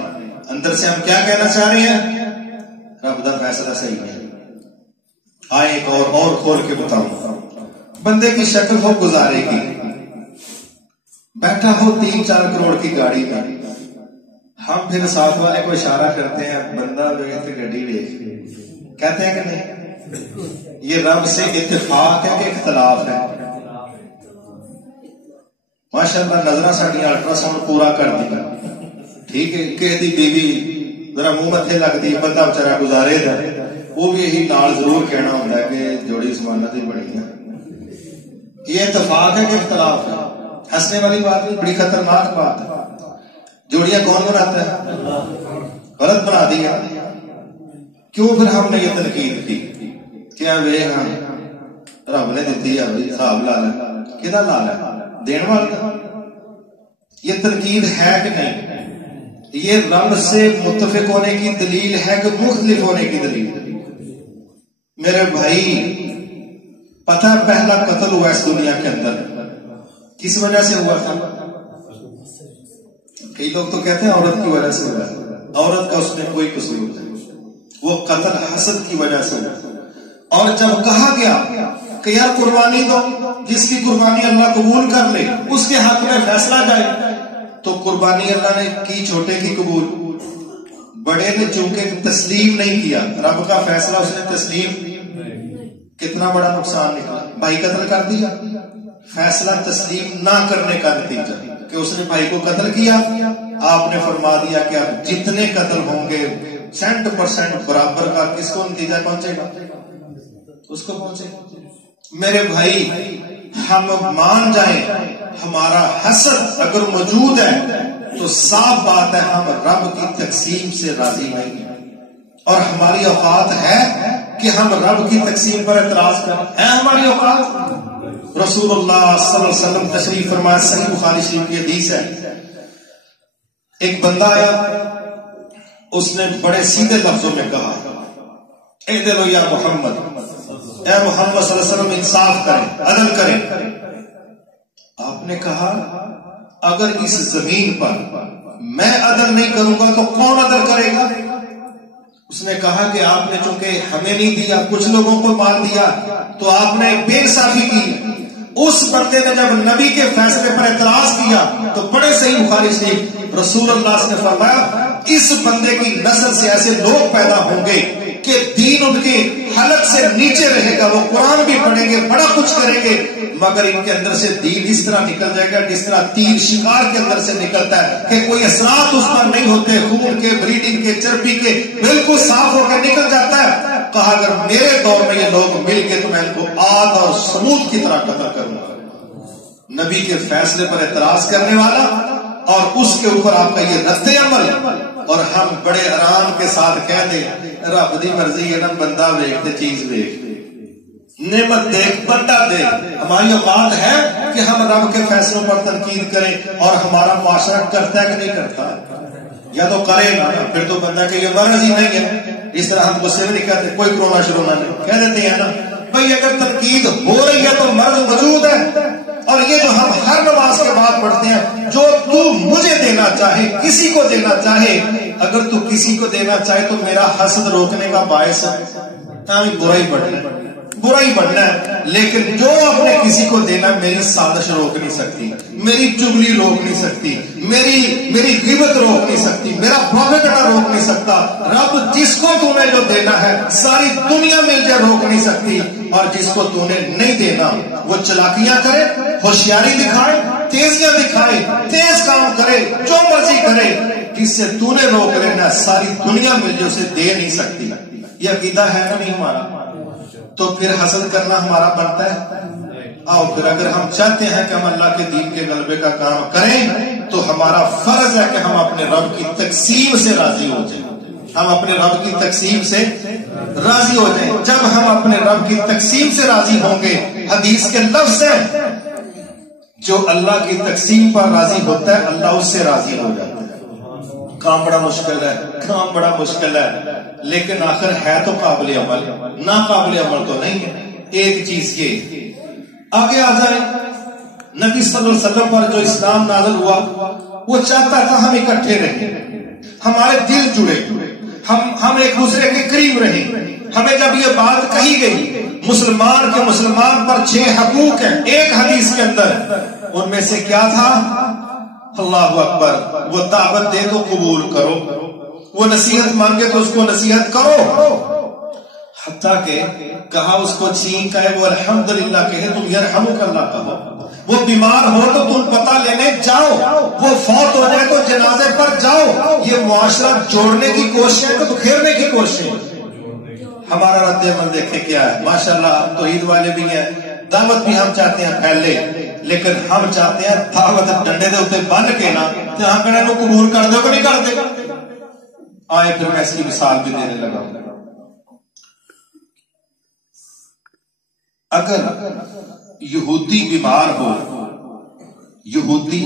اندر سے ہم کیا کہنا چاہ رہے ہیں؟ رب دا فیصلہ صحیح ہے. آئے ایک اور کھول کے بتاؤں. بندے کی شکل ہو گزارے کی، بیٹھا ہو 3-4 کروڑ کی گاڑی میں. ہم پھر ساتھ والے کو اشارہ کرتے ہیں، بندہ ویخ گڈی ویخ، کہتے ہیں کہ نہیں؟ یہ رب سے اتفاق ہے کہ اختلاف ہے؟ ماشاء اللہ نظرہ ساڑی الٹرا ساؤنڈ پورا کر دیا، ٹھیک ہے. کہہ دی بیوی ذرا منہ متھے لگ دی، بندہ بچارا گزارے دا، وہ بھی یہی نال ضرور کہنا ہوتا ہے کہ جوڑی سمانت ہی بڑی ہے. یہ اتفاق ہے کہ اختلاف ہے؟ ہنسنے والی بات نہیں، بڑی خطرناک بات ہے. جوڑیاں کون بناتا ہے؟ غلط بنا دیا. کیوں پھر ہم نے یہ تنقید کی؟ کیا وے ہاں رب نے دیتی ہے بھائی حساب لا لے. کدا لا لے؟ دین والا. یہ تنقید ہے کہ نہیں؟ یہ رب سے متفق ہونے کی دلیل ہے کہ مختلف ہونے کی دلیل؟ میرے بھائی پتہ پہلا قتل ہوا اس دنیا کے اندر کس وجہ سے ہوا تھا؟ کئی لوگ تو کہتے ہیں عورت کی وجہ سے ہوا. عورت کا اس میں کوئی قصور نہیں، وہ قتل حسد کی وجہ سے ہوا. اور جب کہا گیا کہ یار قربانی دو، جس کی قربانی اللہ قبول کر لے اس کے حق میں فیصلہ جائے، تو قربانی اللہ نے کی چھوٹے کی قبول. بڑے نے چونکہ تسلیم نہیں کیا رب کا فیصلہ، اس نے تسلیم، کتنا بڑا نقصان نکلا. بھائی قتل کر دیا. فیصلہ تسلیم نہ کرنے کا نتیجہ کہ اس نے بھائی کو قتل کیا. آپ نے فرما دیا کہ اب جتنے قتل ہوں گے 100% برابر کا کس کو نتیجہ پہنچے گا؟ اس کو پہنچے گا. میرے بھائی ہم مان جائیں ہمارا حسد اگر موجود ہے تو صاف بات ہے ہم رب کی تقسیم سے راضی نہیں ہیں، اور ہماری اوقات ہے کہ ہم رب کی تقسیم پر اعتراض کریں. ہے ہماری اوقات؟ رسول اللہ صلی اللہ علیہ وسلم تشریف فرمایا، صحیح بخاری شریف کی حدیث ہے. ایک بندہ آیا، اس نے بڑے سیدھے لفظوں میں کہا اعدلوا یا محمد، اے محمد صلی اللہ علیہ وسلم انصاف کریں، عدل کریں۔ آپ نے کہا اگر اس زمین پر میں عدل نہیں کروں گا تو کون عدل کرے گا؟ اس نے کہا کہ آپ نے چونکہ ہمیں نہیں دیا، کچھ لوگوں کو مال دیا، تو آپ نے بے انصافی کی۔ اس بندے نے جب نبی کے فیصلے پر اعتراض کیا تو بڑے صحیح بخاری شریف رسول اللہ نے فرمایا اس بندے کی نسل سے ایسے لوگ پیدا ہوں گے کہ دین ان کے حلق سے نیچے رہے گا، وہ قرآن بھی پڑھیں گے، بڑا کچھ کریں گے، مگر ان کے اندر سے دین اس طرح نکل جائے گا جس طرح تیر شکار کے اندر سے نکلتا ہے کہ کوئی اثرات اس پر نہیں ہوتے، خون کے، بریڈنگ کے، چربی کے، بالکل صاف ہو کے نکل جاتا ہے۔ کہا اگر میرے دور میں یہ لوگ مل کے تو میں ان کو عاد اور سمود کی طرح قتل کروں گا۔ نبی کے فیصلے پر اعتراض کرنے والا اور اس کے اوپر آپ کا یہ رد عمل، اور ہم بڑے آرام کے ساتھ کہہ دیں رب دی مرضی ہے نا، بندہ دیکھ تے چیز دیکھ، نعمت دیکھ، بندہ دیکھ۔ ہماری اوقات ہے کہ ہم رب کے فیصلوں پر تنقید کریں، اور ہمارا معاشرہ کرتا ہے کہ نہیں کرتا؟ یا تو کرے نا، پھر تو بندہ کہ یہ مرض ہی نہیں ہے۔ اس طرح ہم غصے میں نہیں کہتے کوئی کرونا شرونا نہیں، کہہ دیتے ہیں نا بھئی اگر تنقید ہو رہی ہے تو مرض موجود ہے۔ اور یہ جو ہم ہر نماز کے بعد پڑھتے ہیں، جو تو مجھے دینا چاہے، کسی کو دینا چاہے، اگر تو کسی کو دینا چاہے تو میرا حسد روکنے کا باعث ہے، برا ہی پڑھنا ہے، برا ہی پڑھنا ہے، لیکن جو اپنے کسی کو دینا میری سازش روک نہیں سکتی، میری چگلی روک نہیں سکتی، میری غیبت روک نہیں سکتی، میرا پروپیگنڈا روک نہیں سکتا۔ رب جس کو تو نے جو دینا ہے ساری دنیا مل جائے روک نہیں سکتی، اور جس کو تو نے نہیں دینا وہ چلاکیاں کرے، ہوشیاری دکھائے، تیزیاں دکھائے، تیز کام کرے، جو مرضی کرے، جس سے تو نے روک لینا ساری دنیا مل جائے اسے دے نہیں سکتی۔ یہ عقیدہ ہے نا نہیں ہمارا؟ تو پھر حسد کرنا ہمارا بنتا ہے؟ آؤ پھر اگر ہم چاہتے ہیں کہ ہم اللہ کے دین کے غلبے کا کام کریں تو ہمارا فرض ہے کہ ہم اپنے رب کی تقسیم سے راضی ہو جائیں، ہم اپنے رب کی تقسیم سے راضی ہو جائیں۔ جب ہم اپنے رب کی تقسیم سے راضی ہوں گے، حدیث کے لفظ ہیں جو اللہ کی تقسیم پر راضی ہوتا ہے اللہ اس سے راضی ہو جاتا ہے۔ کام بڑا مشکل ہے، کام بڑا مشکل ہے، لیکن آخر ہے تو قابل عمل، ناقابل عمل تو نہیں ہے۔ ایک چیز یہ آگے آ جائے، نبی صلی اللہ علیہ وسلم پر جو اسلام نازل ہوا وہ چاہتا تھا ہم اکٹھے رہیں، ہمارے دل جڑے، ہم ایک دوسرے کے قریب رہیں۔ ہمیں جب یہ بات کہی گئی مسلمان کے مسلمان پر 6 حقوق ہیں ایک حدیث کے اندر، ان میں سے کیا تھا؟ اللہ اکبر، وہ دعوت دے تو قبول کرو، وہ نصیحت مانگے تو اس کو نصیحت کرو، حتیٰ کہ کہا اس کو چھین کا ہے وہ الحمدللہ کہے، تم یرحمک اللہ کہو، وہ بیمار ہو تو تم پتہ لینے جاؤ، وہ فوت ہو جائے تو جنازے پر جاؤ۔ یہ معاشرہ جوڑنے کی کوشش ہے تو کھیرنے کی کوشش ہے۔ ہمارا رد عمل دیکھیں کیا ہے، ماشاءاللہ آپ توحید والے بھی ہیں، دعوت بھی ہم چاہتے ہیں پھیلے، لیکن ہم چاہتے ہیں دعوت ڈنڈے دے اتنے بن کے نا جہاں کہنے کو قبول کر دو کہ نہیں کر دے۔ آئے پھر میں اس کی مثال بھی دینے لگا۔ اگر یہودی بیمار ہو، یہودی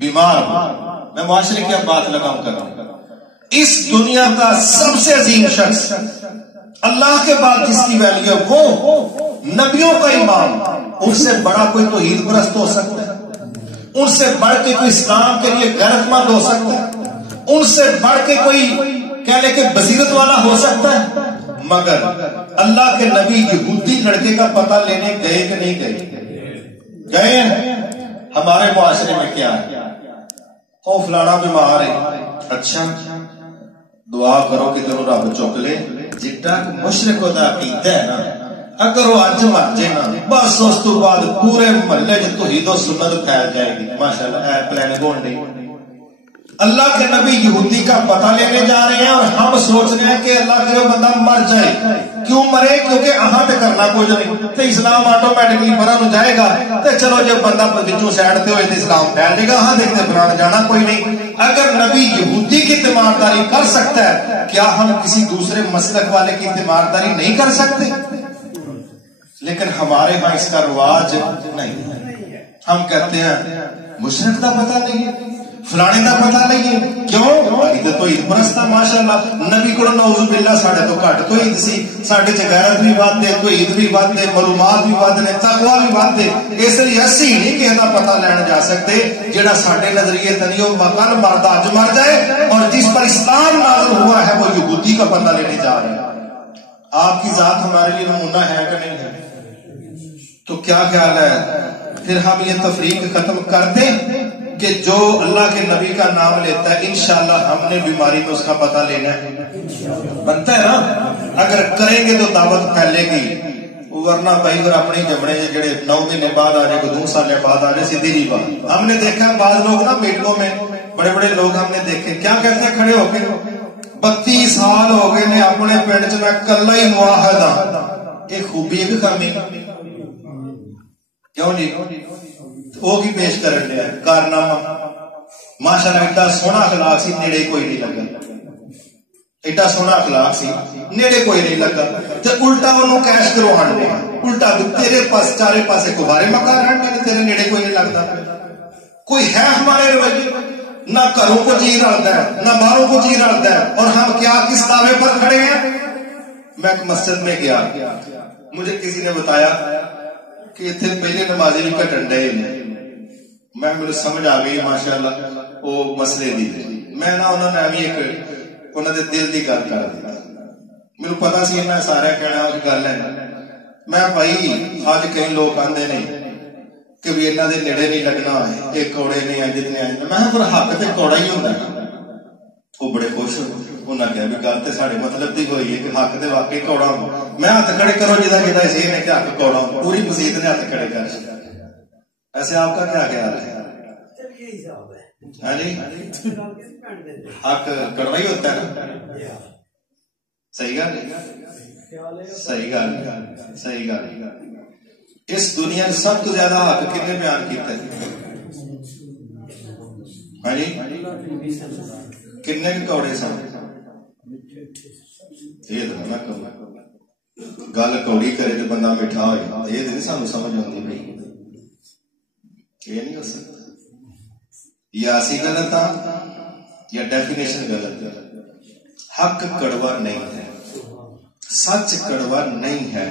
بیمار ہو، میں معاشرے کی اب بات لگاؤں کر رہا ہوں، اس دنیا کا سب سے عظیم شخص اللہ کے بعد جس کی ویلیو ہے وہ نبیوں کا امام، ان سے بڑا کوئی توحید پرست ہو سکتا ہے؟ ان سے بڑھ کے کوئی اسلام کے لیے غیرت مند ہو سکتا ہے؟ ان سے بڑھ کے کوئی کہہ لے کہ بصیرت والا ہو سکتا ہے؟ مگر اللہ کے نبی یہودی لڑکے کا پتہ لینے گئے کہ نہیں گئے؟ گئے ہیں۔ ہمارے معاشرے میں کیا ہے؟ او فلانا بیمار ہے، اچھا دعا کرو کہ تینوں رب چک لے، جتنا مشرک دا عقیدہ ہے نا، اگر وہ اج مر جائے نا بس اس تو بعد پورے محلے جو توحید و سنت پھیل جائے گی۔ ماشاءاللہ اے پلاننگ ہون نہیں۔ اللہ کے نبی یہودی کا پتہ لینے جا رہے ہیں اور ہم سوچ رہے ہیں کہ اللہ کرے بندہ مر جائے۔ کیوں مرے؟ کیونکہ اہاں تے کرنا کوئی نہیں، تے اسلام آٹومیٹکلی پرا نو جائے گا، تے چلو جب بندہ وچوں سائڈ تے ہوئے تے اسلام پھیل جائے گا، اہاں دیکھتے پرا جانا کوئی نہیں۔ اگر نبی یہودی کی تیمارداری کر سکتا ہے، کیا ہم کسی دوسرے مسلک والے کی تیمارداری نہیں کر سکتے؟ لیکن ہمارے ہاں اس کا رواج نہیں ہے۔ ہم کہتے ہیں مشرک کا پتہ نہیں ہے، فلانے کا پتا لئیے کیوں تو عید پرست ماشاءاللہ نبی کو نعوذ باللہ ساڑھے تو گھٹ تو عید سی ساڑھے چ غیرت بھی ود ہے تو عید بھی ود ہے معلومات بھی ود نے تقوی بھی ود ہے اس لیے اسی نہیں کسی کا پتا لین جا سکتے جہاں ساڈے نظریے تنیو مکان مرد اج مر جائے اور جس پر اسلام نازل ہوا ہے وہ یہودی کا پتہ لینے جا رہے ہیں. آپ کی ذات ہمارے لیے نمونہ ہے کہ نہیں ہے؟ تو کیا خیال ہے پھر ہم یہ تفریق ختم کر دیں کہ جو اللہ کے نبی کا نام لیتا ہے انشاءاللہ ہم نے بیماری میں اس کا پتہ لینا ہے بنتا ہے نا. اگر کریں گے تو دعوت پھیلے گی ورنہ بھائی اور اپنے جمنے جڑے 9 مہینے بعد آ جائے 2 سال بعد آ جائے سیدھی جی بات. ہم نے دیکھا بعض لوگ نا میٹنگوں میں بڑے بڑے لوگ ہم نے دیکھے کیا کہتے ہیں کھڑے ہو کے 32 سال ہو گئے نے اپنے پنڈ چ میں کلا ہی موحد ہاں. یہ خوبی ہے کہ خامی کیوں جی وہ کی پیش کرن دیا کارنامہ ماشاءاللہ ایڈا سونا اخلاق سی نیڑے کوئی نہیں لگا ایڈا سونا اخلاق سی نیڑے کوئی نہیں لگا تے الٹا انہوں کیش کروان دیا الٹا تیرے پاس چارے پاسے کوبارے مکان ہیں تیرے نیڑے کوئی نہیں لگتا. کوئی ہے ہمارے رویے نہ گھروں کو جی رلتا ہے نہ باہروں کو جی رلتا ہے اور ہم کیا کس دعوے پر کھڑے ہیں. میں ایک مسجد میں گیا مجھے کسی نے بتایا کہ اتنے پہلے نمازی بھی کٹن ڈے میں مجھے سمجھ آ گئی ماشاءاللہ وہ مسئلے دی میں نا انہوں نے ابھی ایک انہوں نے دل کی گل کر دی میرے پتا سی میں سارا کہنا اس گل ہے میں بھائی اج کئی لوگ آتے ہیں کہ بھی انہوں نے نیڑے نہیں لگنا ہے یہ کوڑے نہیں آئے جتنے آئے میں پر حق تے کوڑا ہی ہوتا ہے. وہ بڑے خوش انہوں نے کہا بھی گل تو سارے مطلب کی ہوئی ہے کہ حق تو واقعی کوڑا ہوں میں ہاتھ کھڑے کرو جدا جدا اسی نے کہ حق کوڑا ہوں پوری مسجد نے ہاتھ کھڑے کر. ایسے آپ کا کیا خیال ہے؟ ہاں جی حق کڑوا ہی ہوتا ہے نا. صحیح گل صحیح گل صحیح گل. اس دنیا میں سب تو زیادہ حق کنے بیان کیتا ہے؟ ہاں جی کنے کوڑے سن یہ تو نہ کہو گل کوڑی کرے تو بندہ میٹھا ہو جائے یہ نہیں سانو سمجھ آتی بھائی یہ نہیں ہو سکتا. یا اسی غلط آ یا ڈیفینیشن غلط ہے. حق کڑوا نہیں ہے سچ کڑوا نہیں ہے.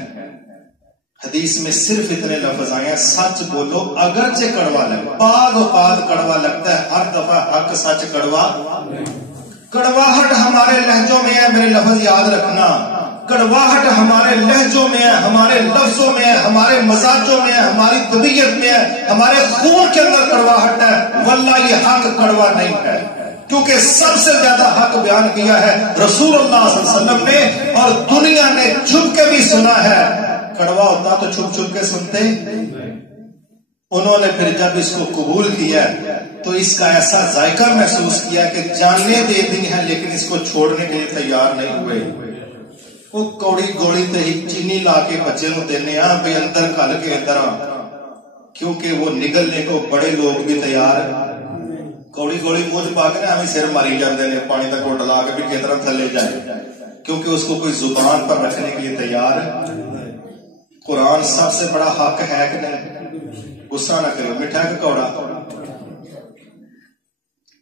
حدیث میں صرف اتنے لفظ آئے ہیں سچ بولو اگرچہ کڑوا لگے بعض اوقات کڑوا لگتا ہے ہر دفعہ حق سچ کڑوا کڑواہٹ ہمارے لہجوں میں ہے. میرے لفظ یاد رکھنا کڑواہٹ ہمارے لہجوں میں ہے ہمارے لفظوں میں ہے ہمارے مزاجوں میں ہے ہماری طبیعت میں ہے ہمارے خون کے اندر کڑواہٹ ہے. واللہ یہ حق کڑوا نہیں ہے کیونکہ سب سے زیادہ حق بیان کیا ہے رسول اللہ صلی اللہ علیہ وسلم نے اور دنیا نے چھپ کے بھی سنا ہے. کڑوا ہوتا تو چھپ چھپ کے سنتے انہوں نے پھر جب اس کو قبول کیا تو اس کا ایسا ذائقہ محسوس کیا کہ جانیں دے دی ہیں لیکن اس کو چھوڑنے کے لیے تیار نہیں ہوئے. وہ کوڑی گوڑی تے چینی لا کے بچے نو دینے ہاں بھی اندر کھل کے اندر کیونکہ وہ نگلنے کو بڑے لوگ بھی تیار کوڑی گوڑی منہ پا کے ہمیں سر ماری جاتے ہیں پانی کا گھٹ لا کے بھی کس طرح تھلے جائے کیونکہ اس کو کوئی زبان پر رکھنے کے لیے تیار ہے. قرآن سب سے بڑا حق ہے کہ نہیں؟ غصہ نہ کرو میٹھا کہ کوڑا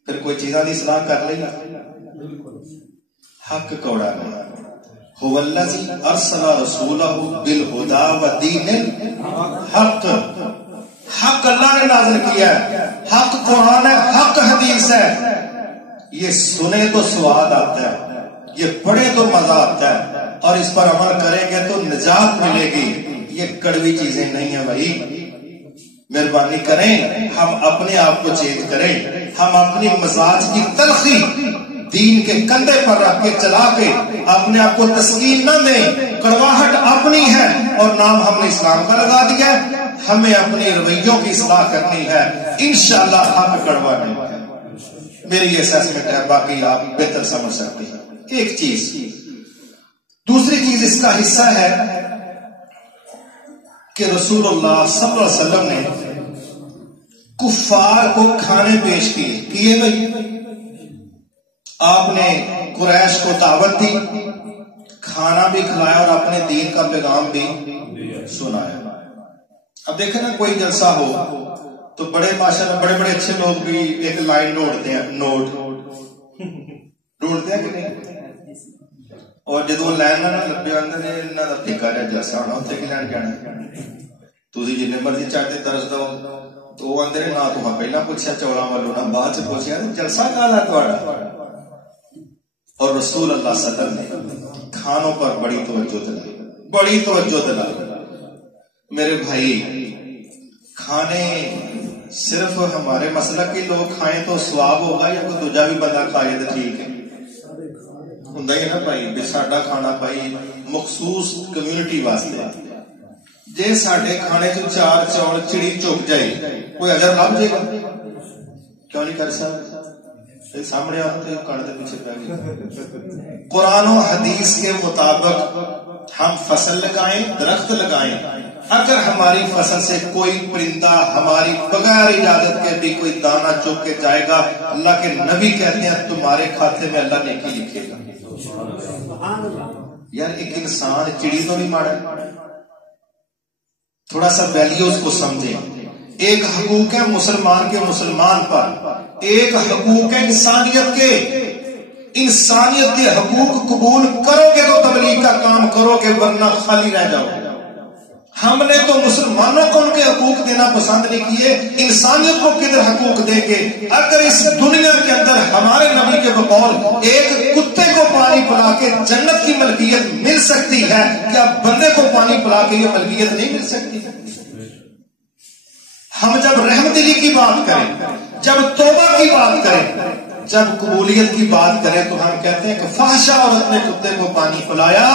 پھر کوئی چیزاں دی صلاح کر لیں حق کوڑا نہیں. هو الذی ارسل رسولہ بالہدی ودین الحق. حق اللہ نے نازل کیا ہے حق قرآن ہے حق حدیث ہے. یہ سنے تو سواد آتا ہے یہ پڑھے تو مزہ آتا ہے اور اس پر عمل کریں گے تو نجات ملے گی. یہ کڑوی چیزیں نہیں ہیں بھائی. مہربانی کریں ہم اپنے آپ کو چینج کریں ہم اپنی مزاج کی تلخی دین کے کندھے پر رکھ کے چلا کے اپنے آپ کو تسکین نہ دیں. کڑواہٹ اپنی ہے اور نام ہم نے اسلام کا لگا دیا ہے. ہمیں اپنی رویوں کی اصلاح کرنی ہے انشاءاللہ حق کڑوا نہیں ہے. میری اسیسمنٹ ہے باقی آپ بہتر سمجھ سکتے ہیں. ایک چیز دوسری چیز اس کا حصہ ہے کہ رسول اللہ صلی اللہ علیہ وسلم نے کفار کو کھانے پیش کیے بھائی. آپ نے قریش کو دعوت دی کھانا بھی کھلایا اور اپنے دین کا پیغام بھی سنایا. اب دیکھیں نا کوئی جلسہ ہو تو بڑے ماشاءاللہ بڑے بڑے اچھے لوگ بھی ایک لائن ڈھونڈتے ہیں کہ نہیں؟ اور جدو لائن نہ لبے آدھے انہوں کا ٹھیکا جا جلسہ ہونا اتنے کی لین جانا تھی جن مرضی چاہتے درس دو تو وہ آدھے نہ تو پہلے پوچھا چوراں والوں نہ بعد چ پوچھا جلسہ کہاں تھوڑا. اور رسول اللہ صلی اللہ علیہ وسلم نے کھانوں پر بڑی توجہ دلائی. میرے بھائی کھانے صرف ہمارے مسلک کے لوگ کھائیں تو ثواب ہوگا یا کوئی دوجا بھی بندہ کھائے تو ٹھیک ہے ہوں نا بھائی بھی ساڈا کھانا بھائی مخصوص کمیونٹی واسطے. جے ساڈے کھانے چ 4 چول چڑی چک جائے کوئی اگر لب جائے گا کیوں نہیں کر سکتا سامنے آتے کڑ دے پیچھے پہ گئے. قرآن و حدیث کے مطابق ہم فصل لگائیں درخت لگائیں. اگر ہماری فصل سے کوئی پرندہ ہماری بغیر اجازت کے بھی کوئی دانہ چوک کے جائے گا اللہ کے نبی کہتے ہیں تمہارے کھاتے میں اللہ نیکی لکھے گا. یار ایک انسان چڑی تو نہیں مارا. تھوڑا سا ویلیوز کو سمجھیں. ایک حقوق ہے مسلمان کے مسلمان پر, ایک حقوق ہے انسانیت کے. انسانیت کے حقوق قبول کرو گے تو تبلیغ کا کام کرو گے ورنہ خالی رہ جاؤ گے. ہم نے تو مسلمانوں کو ان کے حقوق دینا پسند نہیں کیے, انسانیت کو کدھر حقوق دیں گے. اگر اس دنیا کے اندر ہمارے نبی کے بقول ایک کتے کو پانی پلا کے جنت کی ملکیت مل سکتی ہے, کیا بندے کو پانی پلا کے یہ ملکیت نہیں مل سکتی؟ ہم جب رحم دلی کی بات کریں, جب توبہ کی بات کریں, جب قبولیت کی بات کریں تو ہم کہتے ہیں کہ فحشا عورت نے کتے کو پانی پلایا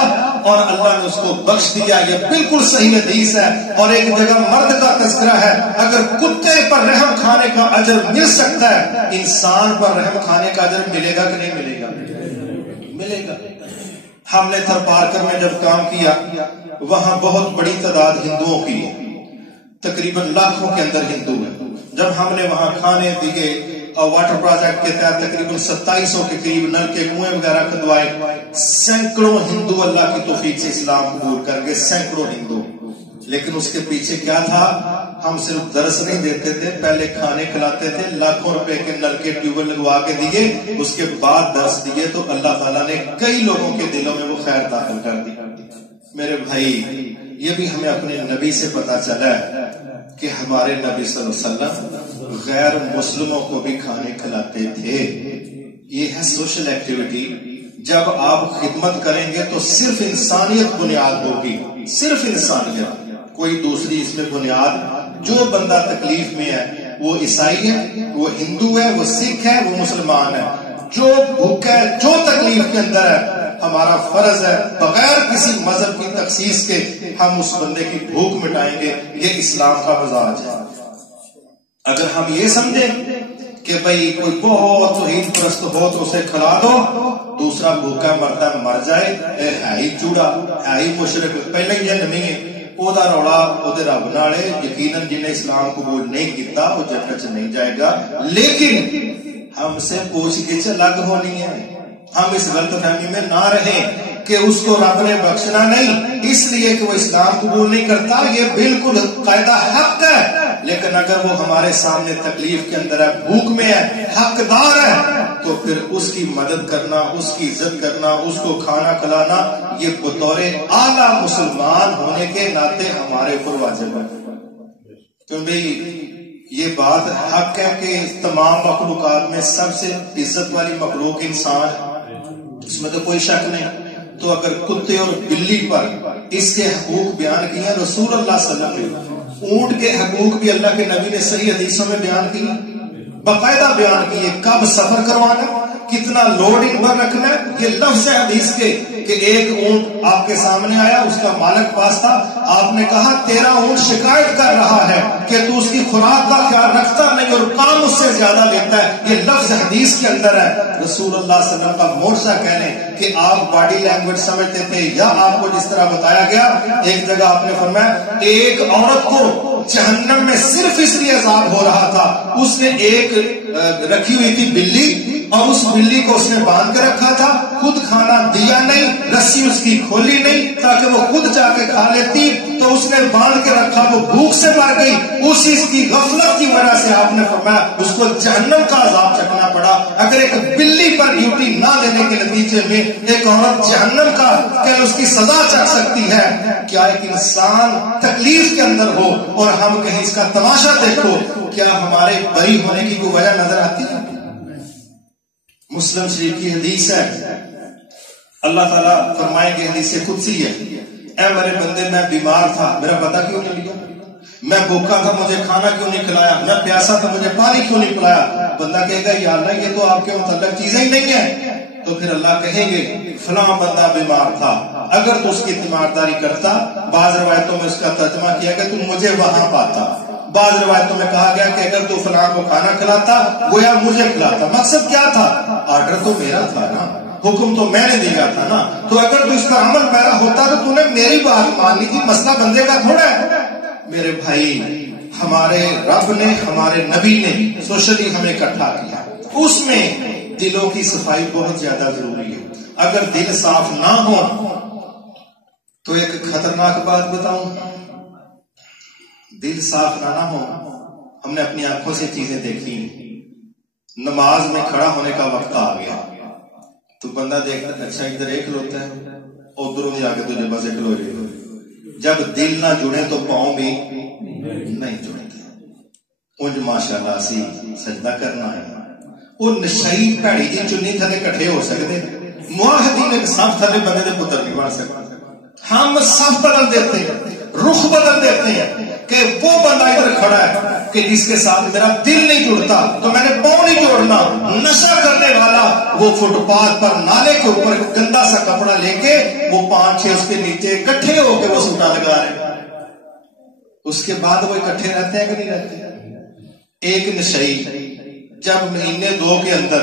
اور اللہ نے اس کو بخش دیا. یہ بالکل صحیح حدیث ہے. اور ایک جگہ مرد کا تذکرہ ہے. اگر کتے پر رحم کھانے کا اجر مل سکتا ہے, انسان پر رحم کھانے کا اجر ملے گا کہ نہیں ملے گا؟ ملے گا. ہم نے تھرپارکر میں جب کام کیا وہاں بہت بڑی تعداد ہندوؤں کی ہے, تقریباً لاکھوں کے اندر ہندو ہیں. جب ہم نے وہاں کھانے دیے اور واٹر پروجیکٹ کے تحت تقریباً 2700 کے قریب نل کے کنویں وغیرہ کھدوائے. سینکڑوں ہندو اللہ کی توفیق سے اسلام قبول کر گئے, سینکڑوں ہندو. لیکن اس کے پیچھے کیا تھا؟ ہم صرف درس نہیں دیتے تھے, پہلے کھانے کھلاتے تھے, لاکھوں روپے کے نل کے ٹیوبویل لگوا کے دیے, اس کے بعد درس دیے تو اللہ تعالیٰ نے کئی لوگوں کے دلوں میں وہ خیر داخل کر دی. میرے بھائی یہ بھی ہمیں اپنے نبی سے پتا چلا ہے کہ ہمارے نبی صلی اللہ علیہ وسلم غیر مسلموں کو بھی کھانے کھلاتے تھے. یہ ہے سوشل ایکٹیویٹی. جب آپ خدمت کریں گے تو صرف انسانیت بنیاد ہوگی, صرف انسانیت, کوئی دوسری اس میں بنیاد. جو بندہ تکلیف میں ہے وہ عیسائی ہے, وہ ہندو ہے, وہ سکھ ہے, وہ مسلمان ہے. جو بھوک ہے, جو تکلیف کے اندر ہے, ہمارا فرض ہے بغیر کسی مذہب کی تخصیص کے ہم اس بندے کی بھوک مٹائیں گے. یہ اسلام کا مزاج ہے. اگر ہم یہ سمجھیں کہ بھئی کوئی بہت توحید پرست ہو تو اسے کھلا دو, دوسرا بھوکا مرتا مر جائے, ہے ہی چوڑا, ہے ہی مشرک, پہلے یہ نہیں ہے او دا روڑا او دے رب نالے. یقیناً جنہیں اسلام قبول نہیں کیتا وہ جنت نہیں جائے گا. لیکن ہم سے پوچھ گچھ الگ ہونی ہے. ہم اس غلط فہمی میں نہ رہیں کہ اس کو رب نے بخشنا نہیں اس لیے کہ وہ اسلام قبول نہیں کرتا. یہ بالکل قاعدہ حق ہے. لیکن اگر وہ ہمارے سامنے تکلیف کے اندر ہے, بھوک میں ہے, حقدار ہے, تو پھر اس کی مدد کرنا, اس کی عزت کرنا, اس کو کھانا کھلانا, یہ بطور اعلیٰ مسلمان ہونے کے ناطے ہمارے اوپر واجب ہے. کیونکہ یہ بات حق ہے کہ تمام مخلوقات میں سب سے عزت والی مخلوق انسان ہے, اس میں تو کوئی شک نہیں. تو اگر کتے اور بلی پر اس کے حقوق بیان کیا رسول اللہ صلی اللہ علیہ وسلم, اونٹ کے حقوق بھی اللہ کے نبی نے صحیح حدیثوں میں بیان کیے, باقاعدہ بیان کیے. کب سفر کروانا, کتنا لوڈ ان پر رکھنا ہے. یہ لفظ ہے حدیث کے کہ ایک اونٹ آپ کے سامنے آیا, اس کا مالک پاس تھا, آپ نے کہا تیرا اونٹ شکایت کر رہا ہے کہ تو اس کی خوراک کا خیال رکھتا نہیں اور کام اس سے زیادہ لیتا ہے. یہ لفظ حدیث کے اندر ہے. رسول اللہ صلی اللہ علیہ وسلم کا معجزہ کہہ لیں کہ آپ باڈی لینگویج سمجھتے تھے یا آپ کو جس طرح بتایا گیا. ایک جگہ آپ نے فرمایا ایک عورت کو جہنم میں صرف اس لیے عذاب ہو رہا تھا, اس نے ایک رکھی ہوئی تھی بلی, اور اس بلی کو اس نے باندھ کے رکھا تھا، خود کھانا دیا نہیں، رسی اس کی کھولی نہیں تاکہ وہ خود جا کے کھا لیتی، تو اس نے باندھ کے رکھا، وہ بھوک سے مر گئی، اسی کی غفلت کی وجہ سے آپ نے فرمایا اس کو جہنم کا عذاب چکنا پڑا۔ اگر ایک بلی پر ڈیوٹی نہ دینے کے نتیجے میں ایک عورت جہنم کا کہ اس کی سزا چکھ سکتی ہے، کیا ایک انسان تکلیف کے اندر ہو اور ہم کہیں اس کا تماشا دیکھو، کیا ہمارے بری ہونے کی کوئی وجہ نظر آتی ہے؟ مسلم شریف کی حدیث ہے، اللہ تعالیٰ فرمائیں گے، حدیث قدسی ہے، اے میرے بندے میں بیمار تھا، میرا پتہ کیوں نہیں لیا؟ میں بھوکا تھا، مجھے کھانا کیوں نہیں کھلایا؟ میں پیاسا تھا، مجھے پانی کیوں نہیں پلایا؟ بندہ کہے گا یا اللہ یہ تو آپ کے متعلق چیزیں ہی نہیں ہیں۔ تو پھر اللہ کہیں گے فلاں بندہ بیمار تھا، اگر تو اس کی تیمارداری کرتا، بعض روایتوں میں اس کا ترجمہ کیا گیا تو مجھے وہاں پاتا، بعض روایتوں میں کہا گیا کہ اگر تو فلاں کو کھانا کھلاتا گویا مجھے کھلاتا۔ مقصد کیا تھا؟ آرڈر تو میرا تھا نا، حکم تو میں نے دیا تھا نا، تو اگر تو اس کا عمل میرا ہوتا تو تو نے میری بات مان لی تھی، مسئلہ بندے کا تھوڑا ہے۔ میرے بھائی، ہمارے رب نے، ہمارے نبی نے سوشلی ہمیں اکٹھا کیا، اس میں دلوں کی صفائی بہت زیادہ ضروری ہے۔ اگر دل صاف نہ ہو تو ایک خطرناک بات بتاؤں، دل صاف نہ ہو، ہم نے اپنی آنکھوں سے چیزیں دیکھی، نماز میں کھڑا ہونے کا وقت آ گیا تو بندہ دیکھتا ہے اچھا ادھر ایک کھلوتا ہے، ادھروں جا کے تجھے بس ایک کھلو جائے۔ جب دل نہ جڑے تو پاؤں بھی نہیں جڑتے۔ انج ماشاءاللہ سی سجدہ کرنا ہے، وہ نشئی پیڑی جی چنی تھلے کٹھے ہو سکتے، معاہدین ایک صف تھلے بندے دے پتر نہیں بن سکتے۔ ہم صف بدل دیتے ہیں، رخ بدل دیتے ہیں کہ وہ بندہ ادھر کھڑا ہے کہ جس کے ساتھ میرا دل نہیں جڑتا تو میں نے پاؤں نہیں جوڑنا۔ نشہ کرنے والا وہ فٹ پاتھ پر نالے کے اوپر گندا سا کپڑا لے کے وہ 5-6 اس کے نیچے اکٹھے ہو کے وہ سوٹا لگا رہے، اس کے بعد وہ اکٹھے رہتے ہیں کہ نہیں رہتے؟ ایک نشئی جب مہینے 2 کے اندر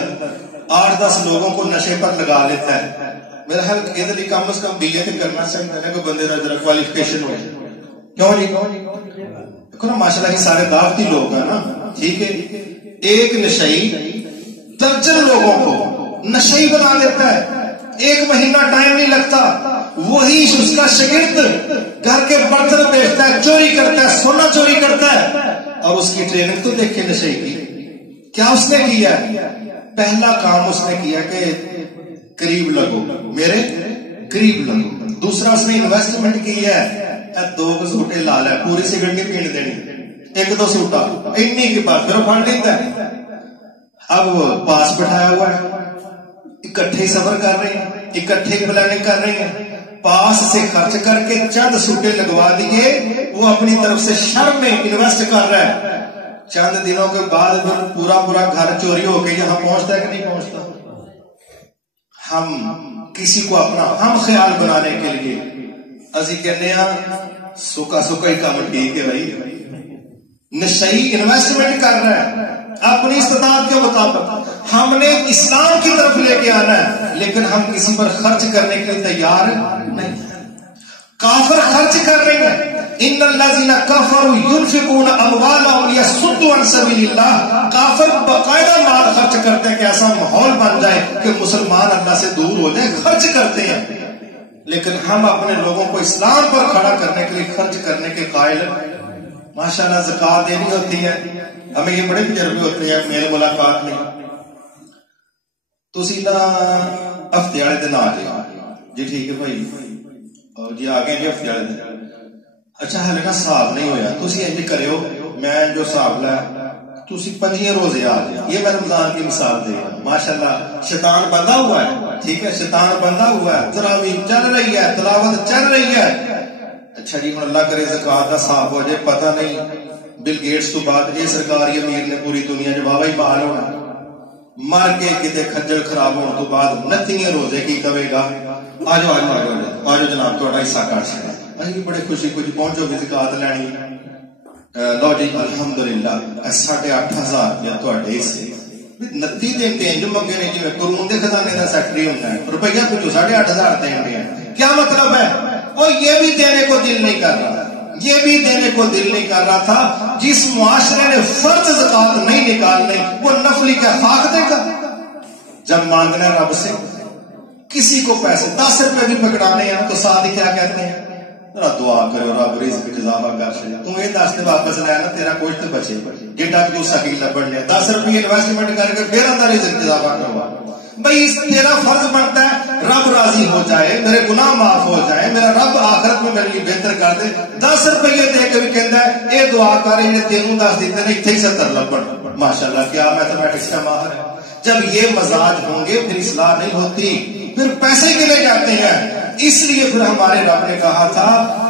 8-10 لوگوں کو نشے پر لگا لیتا ہے، میرا خیال ادھر کم از کم BA کرنا چاہیے نا کہ بندے کا ذرا کوالیفکیشن ہو جائے۔ کیوں جی؟ دیکھو نا ماشاءاللہ ہی سارے دعوتی لوگ ہیں نا، ٹھیک ہے، ایک نشئی درجن لوگوں کو نشئی بنا دیتا ہے، 1 مہینہ ٹائم نہیں لگتا، وہی اس کا شاگرد گھر کے برتن بیچتا ہے، چوری کرتا ہے، سونا چوری کرتا ہے، اور اس کی ٹریننگ تو دیکھ کے نشئی کی کیا اس نے کیا؟ پہلا کام اس نے کیا کہ قریب لگو، میرے قریب لگو۔ دوسرا اس نے انویسٹمنٹ کی ہے، 2 سوٹے لا لے، پوری سگریٹ نہیں پین دینی، 1-2 سوٹا اتنی کے بعد پھر پڑھ لیتا ہے۔ اب پاس بٹھایا ہوا ہے، اکٹھے سفر کر رہے ہیں، اکٹھے پلاننگ کر رہے ہیں، پاس سے خرچ کر کے چند سوٹے لگوا دیے، وہ اپنی طرف سے شرم میں انویسٹ کر رہا ہے۔ چند دنوں کے بعد پھر پورا گھر چوری ہو کے یہاں پہنچتا ہے کہ نہیں پہنچتا؟ ہم کسی کو اپنا ہم خیال بنانے کے لیے اسی کہنے سکا ہی کام ٹھیک ہے بھائی، نشئی انویسٹمنٹ کر رہا ہے اپنی استطاعت کے مطابق، ہم نے اسلام کی طرف لے کے آنا ہے، لیکن ہم کسی پر خرچ کرنے کے لیے تیار نہیں۔ کافر خرچ کر رہے ہیں، ان الذین کفروا ينفقون اموالهم ليصدوا عن سبیل اللہ، کافر باقاعدہ مال خرچ کرتے ہیں کہ ایسا ماحول بن جائے کہ مسلمان اللہ سے دور ہو جائیں، خرچ کرتے ہیں، لیکن ہم اپنے لوگوں کو اسلام پر کھڑا کرنے کے لیے خرچ کرنے کے قائل ہیں۔ ماشاءاللہ زکوٰۃ دینی ہوتی ہے، ہمیں یہ بڑے تجربے ہوتے ہیں، میل ملاقات میں تسی نا ہفتے والے دن آ جاؤ جی، ٹھیک ہے بھائی، اور جی آ گئے جی ہفتے والے دن، اچھا ہلے نا حساب نہیں ہویا، تسی انج کریو میں جو حساب لا تسی 5 روزے آ جاؤ، یہ میں رمضان کی مثال دے رہا ہوں۔ ماشاءاللہ شیطان بندہ ہوا ہے، ٹھیک ہے، شیطان بندہ ہوا ہے، تراویح چل رہی ہے، تلاوت چل رہی ہے، اچھا جی اللہ کرے زکوٰۃ کا حساب ہو جائے، پتہ نہیں بل گیٹس تو بعد یہ سرکاری امیر نے پوری دنیا جو بابا ہی بحال ہونا، مر کے کتے کھجل خراب ہونے تو بعد 29 روزے کی کرے گا، آجو آجو آجو آجو جناب تھوڑا حصہ کٹ سکتا، اچھا بھی بڑے خوشی کچھ پہنچو بھی زکوٰۃ لینی، لو جی الحمدللہ 8,500 روپیہ تھوڑے حصے 29 دن تے جو منگے نے، جی قرون دے خزانے کا سیکٹری ہوتا ہے، روپیہ کچھ 8,500 دیں گے، کیا مطلب ہے؟ اور یہ بھی دینے کو دل نہیں کر رہا، یہ بھی دینے کو دل نہیں کر رہا تھا۔ جس معاشرے نے فرض زکوٰۃ نہیں نکالنے وہ نفلی کا حق دے گا؟ جب مانگنا ہے رب سے کسی کو پیسے 10 روپے بھی پکڑانے ہیں تو ساتھ ہی کیا کہتے ہیں دعا کرو رب رزق اضافہ کر چلے تو یہ دس واپس لینا تیرا کچھ تو بچے جیڈا بھی سکی لبن لیا 10 روپے انویسٹمنٹ کر کے پھر اندر رزق اضافہ کروا بھائی تیرا فرض بنتا ہے رب راضی ہو جائے میرے گناہ معاف ہو جائے میرا رب آخرت میں میرے لیے بہتر کر دے 10 روپے دے کے بھی کہتا ہے اے دعا کر تینوں 10 دیتے ہیں اتنے ہی 70 لبن ماشاءاللہ کیا میتھمیٹکس کا ماہر ہے جب یہ مزاج ہوں گے پھر اصلاح نہیں ہوتی پھر پیسے کے لے جاتے ہیں اس لیے پھر ہمارے رب نے کہا تھا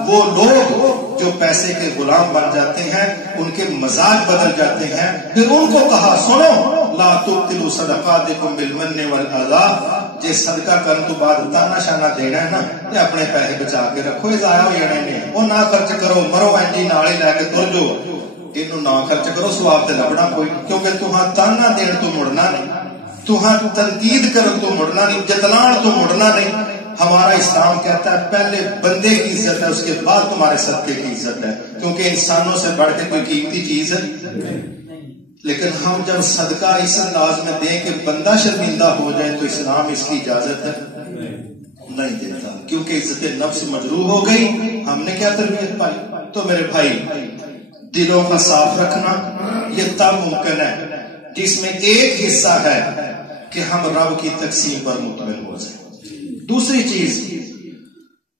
وہ لوگ جو پیسے کے غلام بن جاتے ہیں ان کے مزاج بدل جاتے ہیں پھر ان کو کہا سنو لا تبطلوا صدقاتکم بالمن والعذاب جے صدقہ کرن تو بعد تانا شانا دینا ہے نا یہ اپنے پیسے بچا کے رکھو یہ ضائع ہو جانے نے وہ نہ خرچ کرو مرو انجی نال ہی لے کے تر جو انہوں نہ خرچ کرو ثواب تے لبنا کوئی کیونکہ تہاں تانا دین تو مڑنا نہیں تہاں تنقید کرن تو مڑنا نہیں جتلان تو مڑنا نہیں ہمارا اسلام کہتا ہے پہلے بندے کی عزت ہے اس کے بعد تمہارے صدقے کی عزت ہے کیونکہ انسانوں سے بڑھ کے کوئی قیمتی چیز ہے لیکن ہم جب صدقہ اس انداز میں دیں کہ بندہ شرمندہ ہو جائے تو اسلام اس کی اجازت ہے نہیں دیتا کیونکہ عزت نفس مجروح ہو گئی ہم نے کیا تربیت پائی تو میرے بھائی دلوں کا صاف رکھنا یہ تب ممکن ہے جس میں ایک حصہ ہے کہ ہم رب کی تقسیم پر مطمئن ہو جائیں دوسری چیز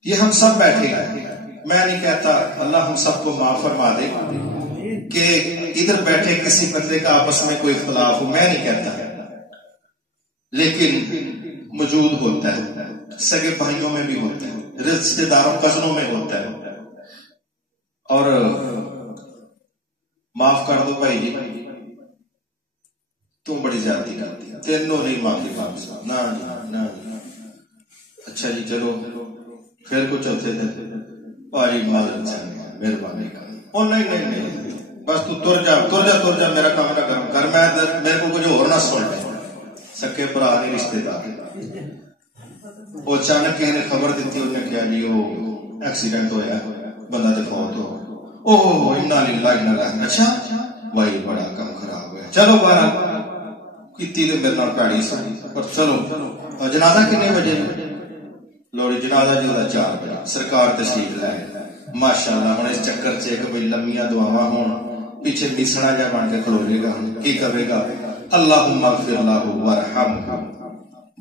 یہ ہم سب بیٹھے ہیں میں نہیں کہتا اللہ ہم سب کو معاف فرما دے کہ ادھر بیٹھے کسی بندے کا آپس میں کوئی اختلاف ہو میں نہیں کہتا لیکن موجود ہوتا ہے سگے بھائیوں میں بھی ہوتا ہے رشتے داروں کزنوں میں ہوتا ہے اور معاف کر دو بھائی جی تم بڑی زیادتی کرتی ہے تینوں نہیں معافی مانگتا نہ اچھا جی چلو پھر کچھ چوتھے دن بھائی معذرت سے مہربانی کر نہیں بس تو تر جا میرا کام نہ کر میں میرے کو کچھ اور نہ سن لے سکے برا نہیں رشتے دار وہ اچانک کسی نے خبر دیتی انہوں نے کیا جی وہ ایکسیڈنٹ ہویا بندہ تو فوت ہو اوہ انا للہ انا الیہ اچھا بھائی بڑا کم خراب ہوا چلو بارہ کیتی تے میرے نال پیڑی سی پر چلو جنازہ کتنے بجے لوڑی جنازہ جو 4 بجے سرکار تشریف لائے ماشاءاللہ ہن اس چکر چ ایک بھئی لمیاں دعاواں ہون پیچھے بیسنا جا بن کے کھلوے گا کی کرے گا اللہم اغفر لہ وارحمہ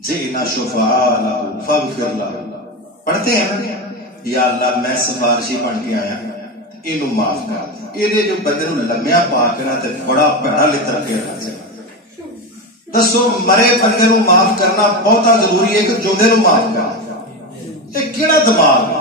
جئنا شفعاء لہ فاغفر لہ پڑھتے ہیں یا اللہ میں سفارشی بن کے آیا اینو معاف کر دے یہ جو بندے نو لمیاں پا کے نہ تے بڑا پیڑا لتر کے رکھ دسو مرے بندے نو معاف کرنا بہت ضروری ہے کہ جوندے نو معاف کرنا یہ کیڑا دماغ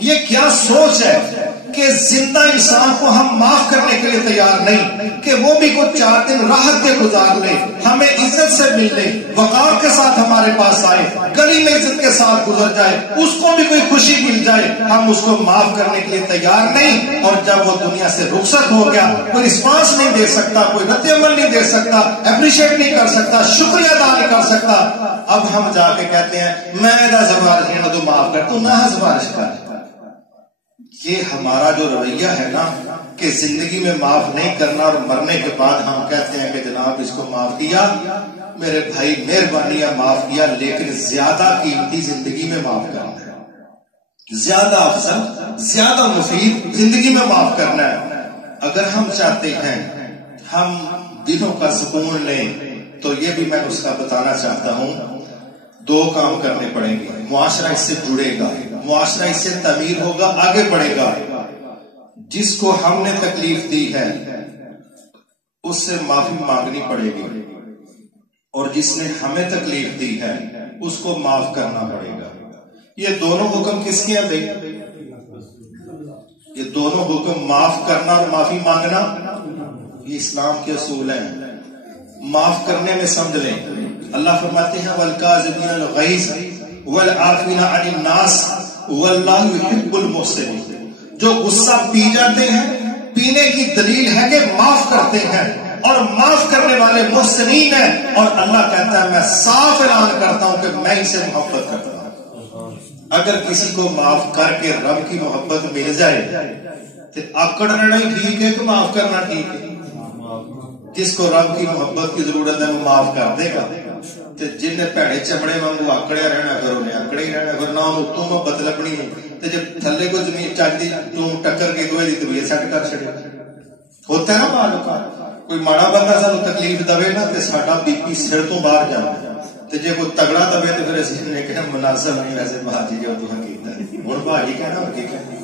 یہ کیا سوچ ہے کہ زندہ انسان کو ہم معاف کرنے کے لیے تیار نہیں کہ وہ بھی کچھ 4 دن راحت کے گزار لے ہمیں عزت سے مل لے وقار کے ساتھ ہمارے پاس آئے گلی میں عزت کے ساتھ گزر جائے اس کو بھی کوئی خوشی مل جائے ہم اس کو معاف کرنے کے لیے تیار نہیں اور جب وہ دنیا سے رخصت ہو گیا کوئی رسپانس نہیں دے سکتا کوئی رد عمل نہیں دے سکتا اپریشیٹ نہیں کر سکتا شکریہ ادا نہیں کر سکتا اب ہم جا کے کہتے ہیں میں سفارش تو معاف کر تو نہ سفارش کر یہ ہمارا جو رویہ ہے نا کہ زندگی میں معاف نہیں کرنا اور مرنے کے بعد ہم کہتے ہیں کہ جناب اس کو معاف کیا میرے بھائی مہربانی معاف کیا لیکن زیادہ قیمتی زندگی میں معاف کرنا ہے زیادہ افضل زیادہ مفید زندگی میں معاف کرنا ہے اگر ہم چاہتے ہیں ہم دلوں کا سکون لیں تو یہ بھی میں اس کا بتانا چاہتا ہوں 2 کام کرنے پڑیں گے معاشرہ اس سے جڑے گا معاشرہ اس سے تعمیر ہوگا آگے بڑھے گا جس کو ہم نے تکلیف دی ہے اس سے معافی مانگنی پڑے گی اور جس نے ہمیں تکلیف دی ہے اس کو معاف کرنا پڑے گا یہ دونوں حکم کس کے ہیں بھائی یہ دونوں حکم معاف کرنا اور معافی مانگنا یہ اسلام کے اصول ہیں معاف کرنے میں سمجھ لیں اللہ فرماتے ہیں والکاظمین الغیظ والعافین عن الناس واللہ یحب المحسنین جو غصہ پی جاتے ہیں پینے کی دلیل ہے کہ معاف کرتے ہیں اور معاف کرنے والے محسنین ہیں اور اللہ کہتا ہے میں صاف اعلان کرتا ہوں کہ میں اسے محبت کرتا ہوں اگر کسی کو معاف کر کے رب کی محبت مل جائے تو اکڑنا ہی ٹھیک ہے کہ معاف کرنا ٹھیک ہے جس کو رب کی محبت کی ضرورت ہے وہ معاف کر دے گا تے جن نے بھڑے چمڑے وانگو آکڑیا رہنا پھر انہیں آکڑے ہی رہنا، پھر نہ انہوں اتوں محبت لبنی ہے، تے جب تھلے کو زمین چکتی تو ٹکر کے دوئے دی طبیعت سیٹ کر چھڑے. ہوتا ہے نا بعض اوقات کوئی ماڑا بندہ سانو تکلیف دے نا تے ساڈا بی پی سر تو باہر جاندا تے جے کوئی تگڑا دے تے پھر اسی نے کہنا مناسب نہیں ویسے بھاجی جو تو کیتا ہن بھاجی کہنا اور کی کہنا.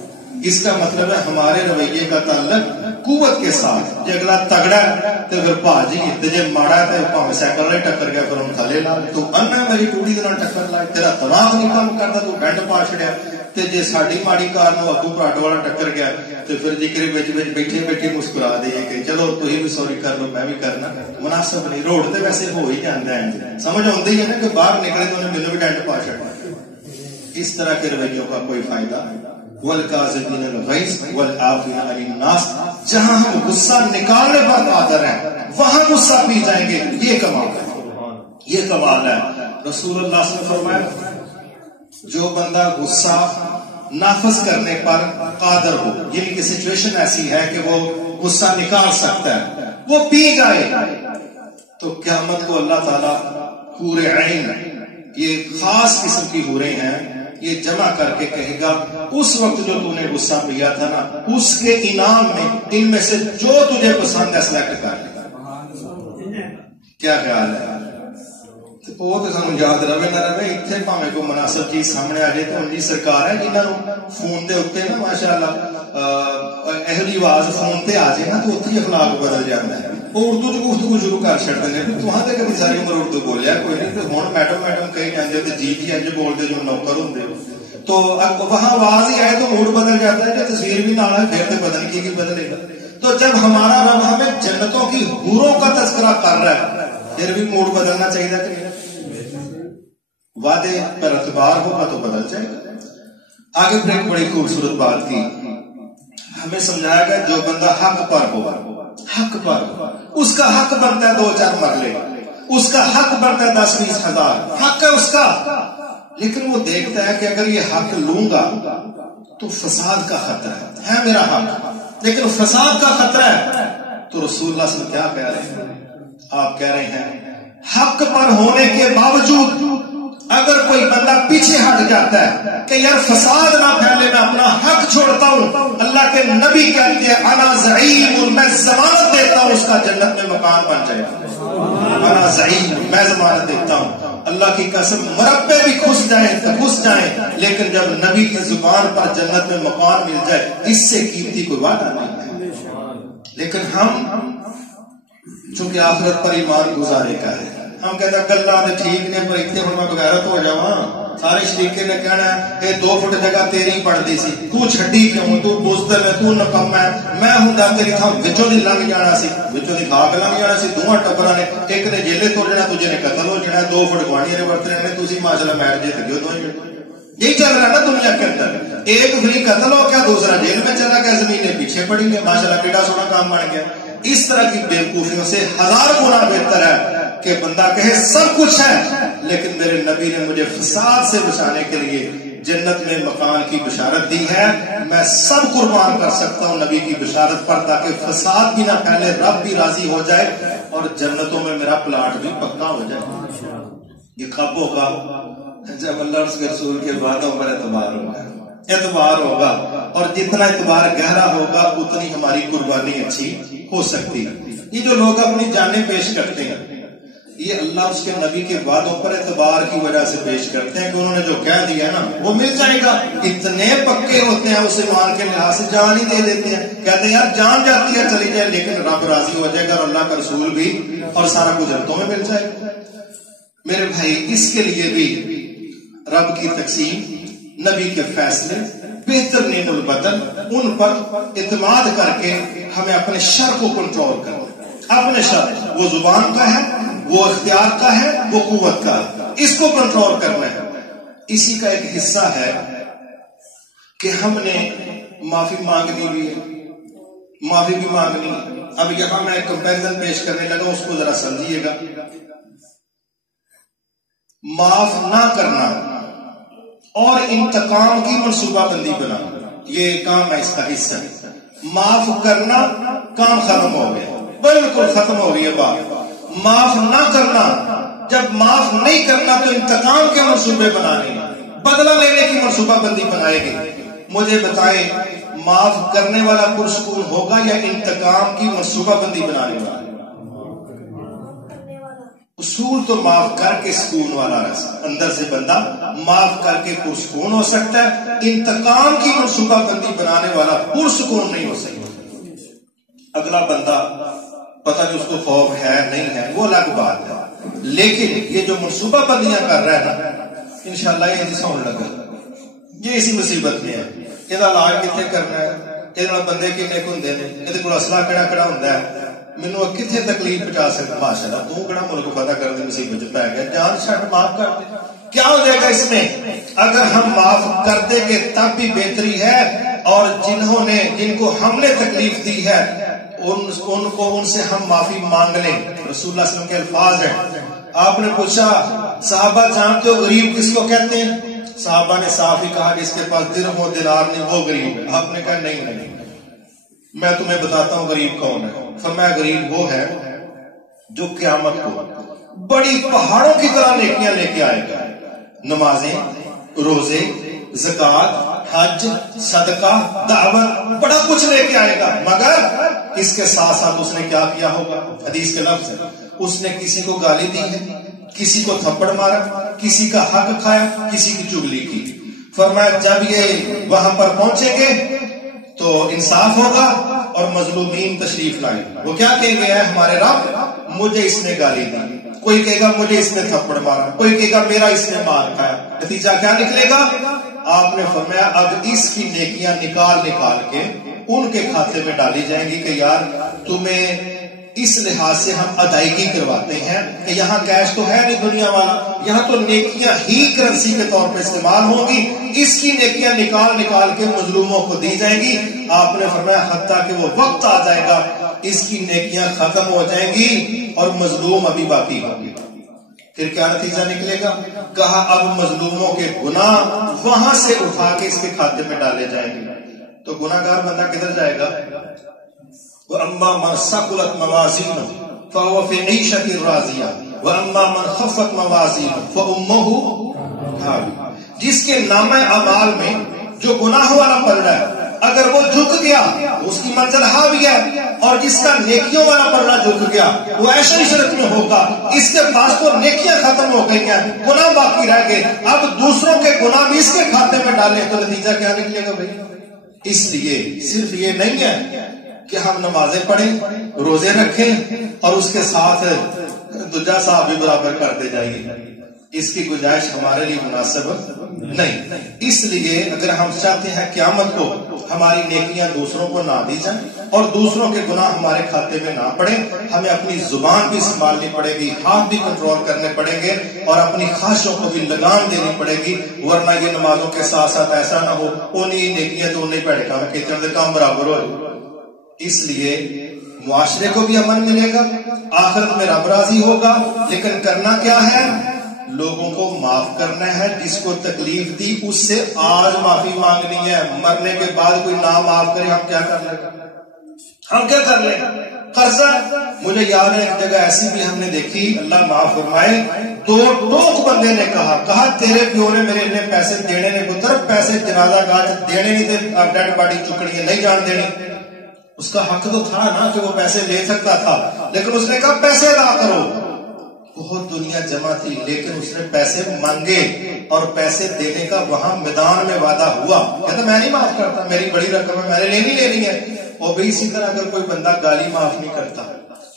اس کا مطلب ہے ہمارے رویے کا تعلق قوت کے ساتھ. جے اگلا تگڑا ہے تو پھر بھاجی تے جے ماڑا ہے تے بھاویں سائیکل والے ٹکر گیا پھر ہن تھلے لا تو انا میری ٹوڑی دے نال ٹکر لا تیرا دماغ نہیں کام کردا تو ڈنڈ پا چھڑیا. تے جے ساڈی ماڑی کار نو اگوں پراڈ والا ٹکر گیا تے پھر جکر وچ بیٹھے بیٹھے مسکرا دئیے کہ چلو تسی بھی سوری کر لو میں بھی کرنا. مناسب نہیں. روڈ تے ویسے ہو ہی جاندا ہے، سمجھ آندی ہے نا کہ باہر نکلے تو انہیں مینوں بھی ڈنڈ پا چھڑنا. اس طرح کے رویوں کا کوئی فائدہ نہیں. والکاظمین الغیظ والعافین عن الناس، جہاں ہم غصہ نکالنے پر قادر ہیں وہاں غصہ پی جائیں گے. یہ کمال ہے، یہ کمال ہے. رسول اللہ صلی اللہ علیہ وسلم نے فرمایا جو بندہ غصہ نافذ کرنے پر قادر ہو، یعنی کہ سچویشن ایسی ہے کہ وہ غصہ نکال سکتا ہے، وہ پی جائے تو قیامت کو اللہ تعالیٰ حور عین، یہ خاص قسم کی حوریں ہیں، یہ جمع کر کے کہے گا اس وقت جو تو نے غصہ پیا تھا نا اس کے انعام میں ان میں سے جو تجھے پسند ہے سلیکٹ کر لے. کیا خیال ہے؟ وہ تو سانو یاد رہے نہ رہے. اتنے پاویں کوئی مناسب چیز سامنے آ جائے تو ان کی سرکار ہے جنہوں نے فون دے اتنے نا ماشاء اللہ اہلی آواز فون تے آ جائے نا تو اتنی اخلاق بدل جاتا ہے. وہ اردو چ گفتگو شروع کر چڑھتے ہیں تو وہاں تے کبھی ساری عمر اردو بولیا کوئی نہیں تو ہوں میڈم میڈم کہی جاتے تو جی جی اج بولتے جو نوکر ہوں تو وہاں آواز ہی آئے تو موڈ بدل جاتا ہے. کہ تصویر بھی نہ آئے پھر تو بدل کی بدلے گا. تو جب ہمارا رب ہمیں جنتوں کی حوروں کا تذکرہ کر رہا ہے پھر بھی موڈ بدلنا چاہیے کہ وعدے پر اعتبار ہوگا تو بدل جائے گا. آگے پھر ایک بڑی خوبصورت بات کی ہمیں سمجھایا گیا جو بندہ حق پر ہوگا، حق پر اس کا حق بنتا ہے 2-4 مرلے، اس کا حق بنتا ہے 10-20 ہزار، حق ہے اس کا. لیکن وہ دیکھتا ہے کہ اگر یہ حق لوں گا تو فساد کا خطرہ ہے میرا حق، لیکن فساد کا خطرہ ہے تو رسول اللہ صلی اللہ علیہ وسلم کیا کہہ رہے ہیں؟ آپ کہہ رہے ہیں حق پر ہونے کے باوجود اگر کوئی بندہ پیچھے ہٹ جاتا ہے کہ یار فساد نہ پھیلے میں اپنا حق چھوڑتا ہوں، اللہ کے نبی کہتے ہیں انا زعیم، میں ضمانت دیتا ہوں اس کا جنت میں مکان بن جائے گا. انا زعیم، میں ضمانت دیتا ہوں. اللہ کی قسم مربے بھی گھس جائیں لیکن جب نبی کی زبان پر جنت میں مکان مل جائے اس سے قیمتی کوئی وعدہ نہیں ہے. لیکن ہم چونکہ آخرت پر ایمان گزارے کا ہے ہم کہتے ہیں گلا تو ٹھیک نے پر اتنے ہوں میں بغیرت ہو جاواں. سارے شریقے نے کہنا ہے یہ 2 فٹ جگہ تیری پڑتی سی تو چھڈی کیوں، تو بزدل ہے، تو نکم ہے، میں ہوں تیری تھاں وچوں دی لنگ جانا سی، وچوں دی کھا کے لنگ جانا سی. 2 ٹبراں نے ایک نے جیلے تو جانا دوجے نے قتل ہو جانا، 2 فٹ گوانیاں نے ورتنے نے تسی ماشاءاللہ میٹ جیت گئے دوئے. یہی چل رہا ہے نا دنیا کے اندر. ایک فری قتل ہو گیا دوسرا جیل میں چلا گیا، زمینیں پیچھے پڑی گئی، ماشاءاللہ کیڑا سونا کام بن گیا. اس طرح کی بیوقوفیوں سے 1000 گنا بہتر ہے کہ بندہ کہے سب کچھ ہے لیکن میرے نبی نے مجھے فساد سے بچانے کے لیے جنت میں مکان کی بشارت دی ہے، میں سب قربان کر سکتا ہوں نبی کی بشارت پر تاکہ فساد بھی نہ پھیلے، رب بھی راضی ہو جائے اور جنتوں میں میرا پلاٹ بھی پکا ہو جائے. یہ کب ہوگا؟ جب اللہ اس کے رسول کے وعدوں پر اعتبار ہوگا اور جتنا اعتبار گہرا ہوگا اتنی ہماری قربانی اچھی ہو سکتی ہے. یہ جو لوگ اپنی جانیں پیش کرتے ہیں یہ اللہ اس کے نبی کے وعدوں پر اعتبار کی وجہ سے پیش کرتے ہیں کہ انہوں نے جو کہہ دیا نا وہ مل جائے گا. اتنے پکے ہوتے ہیں اس ایمان کے لحاظ سے جان ہی دے دیتے ہیں، کہتے ہیں یار جان جاتی ہے چلی جائے لیکن رب راضی ہو جائے گا اور اللہ کا رسول بھی اور سارا کچھ جنتوں میں مل جائے گا. میرے بھائی اس کے لیے بھی رب کی تقسیم، نبی کے فیصلے، بہتر نعم البدل، ان پر اعتماد کر کے ہمیں اپنے شر کو کنٹرول کرنا. اپنے شر وہ زبان کا ہے، وہ اختیار کا ہے، وہ قوت کا ہے، اس کو کنٹرول کرنا ہے. اسی کا ایک حصہ ہے کہ ہم نے معافی مانگنی بھی ہے، معافی بھی مانگنی ہے. اب یہاں میں کمپیریزن پیش کرنے لگا، اس کو ذرا سمجھیے گا. معاف نہ کرنا اور انتقام کی منصوبہ بندی بنانا یہ کام ہے، اس کا حصہ ہے. معاف کرنا کام ختم ہو گیا، بالکل ختم ہو گئی ہے بات. معاف نہ کرنا جب معاف نہیں کرنا تو انتقام کے منصوبے بنانے گا، بدلہ لینے کی منصوبہ بندی بنائے گی۔ مجھے بتائیں معاف کرنے والا پرسکون ہوگا یا انتقام کی منصوبہ بندی بنانے والا؟ اصول تو معاف کر کے سکون والا رہتا، اندر سے بندہ معاف کر کے پرسکون ہو سکتا ہے، انتقام کی منصوبہ بندی بنانے والا پرسکون نہیں ہو سکتا۔ اگلا بندہ پتہ نہیں اس کو خوف ہے نہیں ہے وہ الگ بات ہے، لیکن یہ جو منصوبہ بندیاں کر رہا ہے نا، انشاءاللہ یہ جیسا ہونے لگا، یہ اسی مصیبت میں ہے۔ یہ علاج کتنے کرنا ہے، یہ بندے کنے کو ہوں نے، یہ کو اسلحہ کہڑا کہڑا ہوتا ہے، مینو کتنے تکلیف پہنچا سکتا، ماشاءاللہ تو کہڑا ملک فتح کر دے مصیبت پہ گیا، جان چھٹ معاف کر دے۔ کیا ہو جائے گا اس میں؟ اگر ہم معاف کر دیں گے تب بھی بہتری ہے، اور جن کو ہم نے تکلیف دی ہے ان سے ہم معافی مانگ لیں۔ رسول اللہ صلی اللہ علیہ وسلم کے الفاظ ہیں، آپ نے پوچھا صحابہ جانتے ہو غریب کس کو کہتے ہیں؟ صحابہ نے صاف ہی کہا جس کے پاس درہم و دینار نہیں وہ غریب ہے۔ آپ نے کہا نہیں، میں تمہیں بتاتا ہوں غریب کون ہے۔ فرمایا غریب وہ ہے جو قیامت کو بڑی پہاڑوں کی طرح نیکیاں لے کے آئے گا، نمازیں، روزے، زکوٰۃ، حج، صدقہ، دعوت، بڑا کچھ لے کے آئے گا، مگر اس کے ساتھ ساتھ اس نے کیا کیا ہوگا؟ حدیث کے لفظ ہے، اس نے کسی کو گالی دی ہے، کسی کو تھپڑ مارا، کسی کا حق کھایا، کسی کی چغلی کی۔ فرمایا جب یہ وہاں پر پہنچیں گے تو انصاف ہوگا اور مظلومین تشریف لائیں، وہ کیا کہیں گے؟ اے ہمارے رب مجھے اس نے گالی دی، کوئی کہے گا مجھے اس نے تھپڑ مارا، کوئی کہے گا میرا اس نے مار کھایا، نتیجہ کیا نکلے گا؟ آپ نے فرمایا اب اس کی نیکیاں نکال کے ان کے کھاتے میں ڈالی جائیں گی کہ یار تمہیں اس لحاظ سے ہم ادائیگی کرواتے ہیں کہ یہاں کیش تو ہے نہیں دنیا والا، یہاں تو نیکیاں ہی کرنسی کے طور پہ استعمال ہوں گی، اس کی نیکیاں نکال کے مظلوموں کو دی جائیں گی۔ آپ نے فرمایا حتیٰ کہ وہ وقت آ جائے گا اس کی نیکیاں ختم ہو جائیں گی اور مظلوم ابھی باقی ہوں گے۔ پھر کیا نتیجہ نکلے گا؟ کہا اب مظلوموں کے گناہ وہاں سے اٹھا کے اس کے کھاتے میں ڈالے جائیں گے، تو گناہ گار بندہ کدھر جائے گا؟ وَأَمَّا مَنْ ثَقُلَتْ مَوَازِينُهُ فَهُوَ فِي عِيشَةٍ رَاضِيَةٍ وَأَمَّا مَنْ خَفَّتْ مَوَازِينُهُ فَأُمُّهُ هَاوِيَةٌ۔ جس کے نامہ اعمال میں جو گناہ والا پڑ رہا ہے اگر وہ جھک گیا تو اس کی منزل ہاویہ ہے، اور جس کا نیکیوں والا پڑنا جھک گیا وہ ایسا عشرت میں ہوگا، اس کے پاس تو نیکیاں ختم ہو گئی ہیں، گناہ باقی رہ گئے، اب دوسروں کے گناہ بھی اس کے کھاتے میں ڈالیں تو نتیجہ کیا نکلے گا بھائی؟ اس لیے صرف یہ نہیں ہے کہ ہم نمازیں پڑھیں، روزے رکھیں اور اس کے ساتھ دجا صاحب بھی برابر کرتے جائیے، اس کی گنجائش ہمارے لیے مناسب نہیں۔ اس لیے اگر ہم چاہتے ہیں قیامت کو ہماری نیکیاں دوسروں کو نہ دی جائیں اور دوسروں کے گناہ ہمارے کھاتے میں نہ پڑیں، ہمیں اپنی زبان بھی سنبھالنی پڑے گی، ہاتھ بھی کنٹرول کرنے پڑیں گے اور اپنی خواہشوں کو بھی لگام دینی پڑے گی، ورنہ یہ نمازوں کے ساتھ ساتھ ایسا نہ ہو انہیں نیکیاں تو انہیں پیڑے کام کہتے ہیں کام برابر ہو۔ اس لیے معاشرے کو بھی امن ملے گا، آخرت میں رب راضی ہوگا، لیکن کرنا کیا ہے؟ لوگوں کو معاف کرنا ہے، جس کو تکلیف دی اس سے آج معافی مانگنی ہے، مرنے کے بعد کوئی نہ معاف کرے ہم کیا کر لیں؟ ہم کیا کر لیں؟ قرضہ مجھے یاد ہے ایک جگہ ایسی بھی ہم نے دیکھی، اللہ معاف فرمائے، دو ٹوک بندے نے کہا تیرے پیو نے میرے اتنے پیسے دینے نے پتر، پیسے جنازہ گاہ دینے نہیں تھے، ڈیڈ باڈی چکڑی ہے نہیں جان دینی۔ اس کا حق تو تھا نا کہ وہ پیسے لے سکتا تھا، لیکن اس نے کہا پیسے ادا کرو۔ بہت دنیا جمع تھی لیکن اس نے پیسے مانگے اور پیسے دینے کا وہاں میدان میں وعدہ ہوا، کہتا میں نہیں معاف کرتا، میری بڑی رقم ہے میں نے لینی ہے۔ اور بھی اسی طرح اگر کوئی بندہ گالی معاف نہیں کرتا،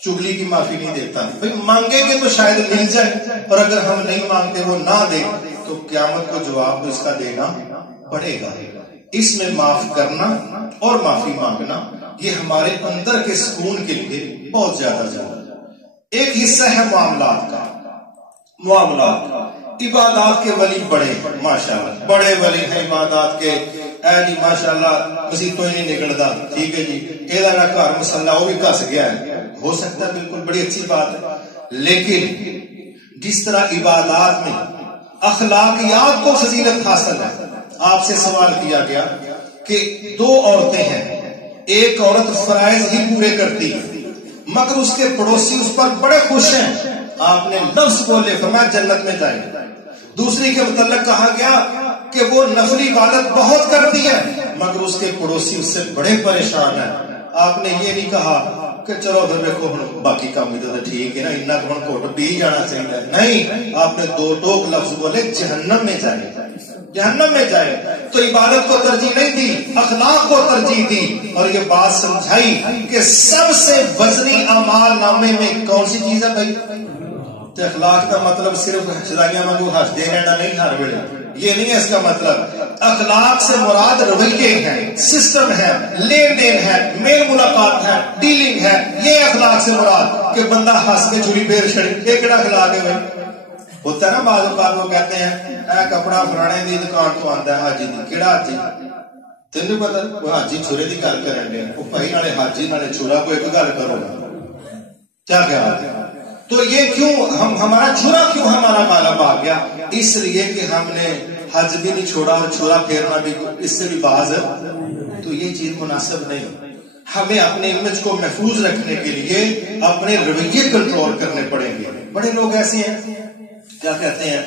چگلی کی معافی نہیں دیتا، بھئی مانگے گے تو شاید مل جائے، اور اگر ہم نہیں مانگتے وہ نہ دے تو قیامت کو جواب تو اس کا دینا پڑے گا۔ اس میں معاف کرنا اور معافی مانگنا یہ ہمارے اندر کے سکون کے لیے بہت زیادہ ضروری ہے۔ ایک حصہ ہے معاملات کا، عبادات کے ولی بڑے ماشاءاللہ بڑے ولی ہیں عبادات کے، اے جی ماشاءاللہ مسیح تو ہی نہیں نکلتا، ٹھیک ہے جی یہ گھر مسلح وہ بھی کس گیا ہے، ہو سکتا ہے بالکل بڑی اچھی بات ہے، لیکن جس طرح عبادات میں اخلاقیات کو فضیلت حاصل ہے، آپ سے سوال کیا گیا کہ دو عورتیں ہیں، ایک عورت فرائض ہی پورے کرتی ہے مگر اس کے پڑوسی اس پر بڑے خوش ہیں، آپ نے لفظ بولے فرمایا جنت میں جائے. دوسری کے متعلق کہا گیا کہ وہ نفلی عبادت بہت کرتی ہے مگر اس کے پڑوسی اس سے بڑے پریشان ہیں. آپ نے یہ نہیں کہا کہ چلو پھر دیکھو باقی کام بھی تو ٹھیک ہے نا، اتنا تو ہم کوٹ پی جانا چاہیے. نہیں، آپ نے دو ٹوک لفظ بولے جہنم میں جائے، جہنم میں جائے. تو عبادت کو ترجیح نہیں دی، اخلاق کو ترجیح دی، اور یہ بات سمجھائی کہ سب سے وزنی اعمال نامے میں کون سی چیز ہے بھائی؟ تو اخلاق کا مطلب صرف شدائیاں مانگو ہنس دے رہنا نہیں ہر ویلے، یہ نہیں ہے اس کا مطلب. اخلاق سے مراد رویے ہیں، سسٹم ہے، لین دین ہے، میل ملاقات ہے، ڈیلنگ ہے. یہ اخلاق سے مراد کہ بندہ ہنس کے چھری پھیر چھڑے، یہ کہڑا اخلاق ہے بھائی؟ ہوتا ہے نا بعض اوقات وہ کہتے ہیں اے کپڑا فلانے دی دکان تو آندا ہے حاجی دی. کیڑا حاجی؟ تینوں پتہ وہ حاجی چھرے دی گل کرن دے. وہ بھائی نالے حاجی نالے چھرا کوئی ایک گل کرو کیا خیال ہے؟ تو یہ کیوں ہمارا چھرا کیوں ہمارا غالب آ گیا؟ اس لیے کہ ہم نے حج بھی نہیں چھوڑا اور چھرا پھیرنا بھی اس سے بھی باز ہے. تو یہ چیز مناسب نہیں. ہمیں اپنے امیج کو محفوظ رکھنے کے لیے اپنے رویے کنٹرول کرنے پڑیں گے. بڑے لوگ ایسے ہیں کیا کہتے ہیں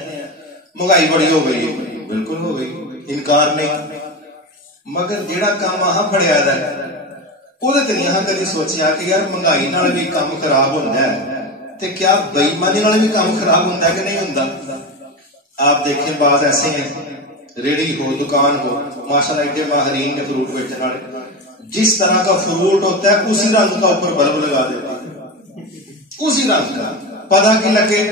مہنگائی بڑی ہو گئی. بالکل ہو گئی، انکار نہیں، مگر جیڑا کام آہاں بڑھیا ہے وہ تو نہیں یہاں کدی سوچیا کہ یار مہنگائی نال بھی کام خراب ہوتا ہے تے کیا بے ایمانی نال بھی کام خراب ہوتا ہے کہ نہیں ہوتا؟ آپ دیکھیں بعض ایسے ہیں ریڑھی ہو دکان ہو ماشاءاللہ ایڈے ماہرین نے فروٹ بیچنے والے، جس طرح کا فروٹ ہوتا ہے اسی رنگ کا اوپر بلب لگا دیتے ہیں، اسی رنگ کا. پتا کی لگے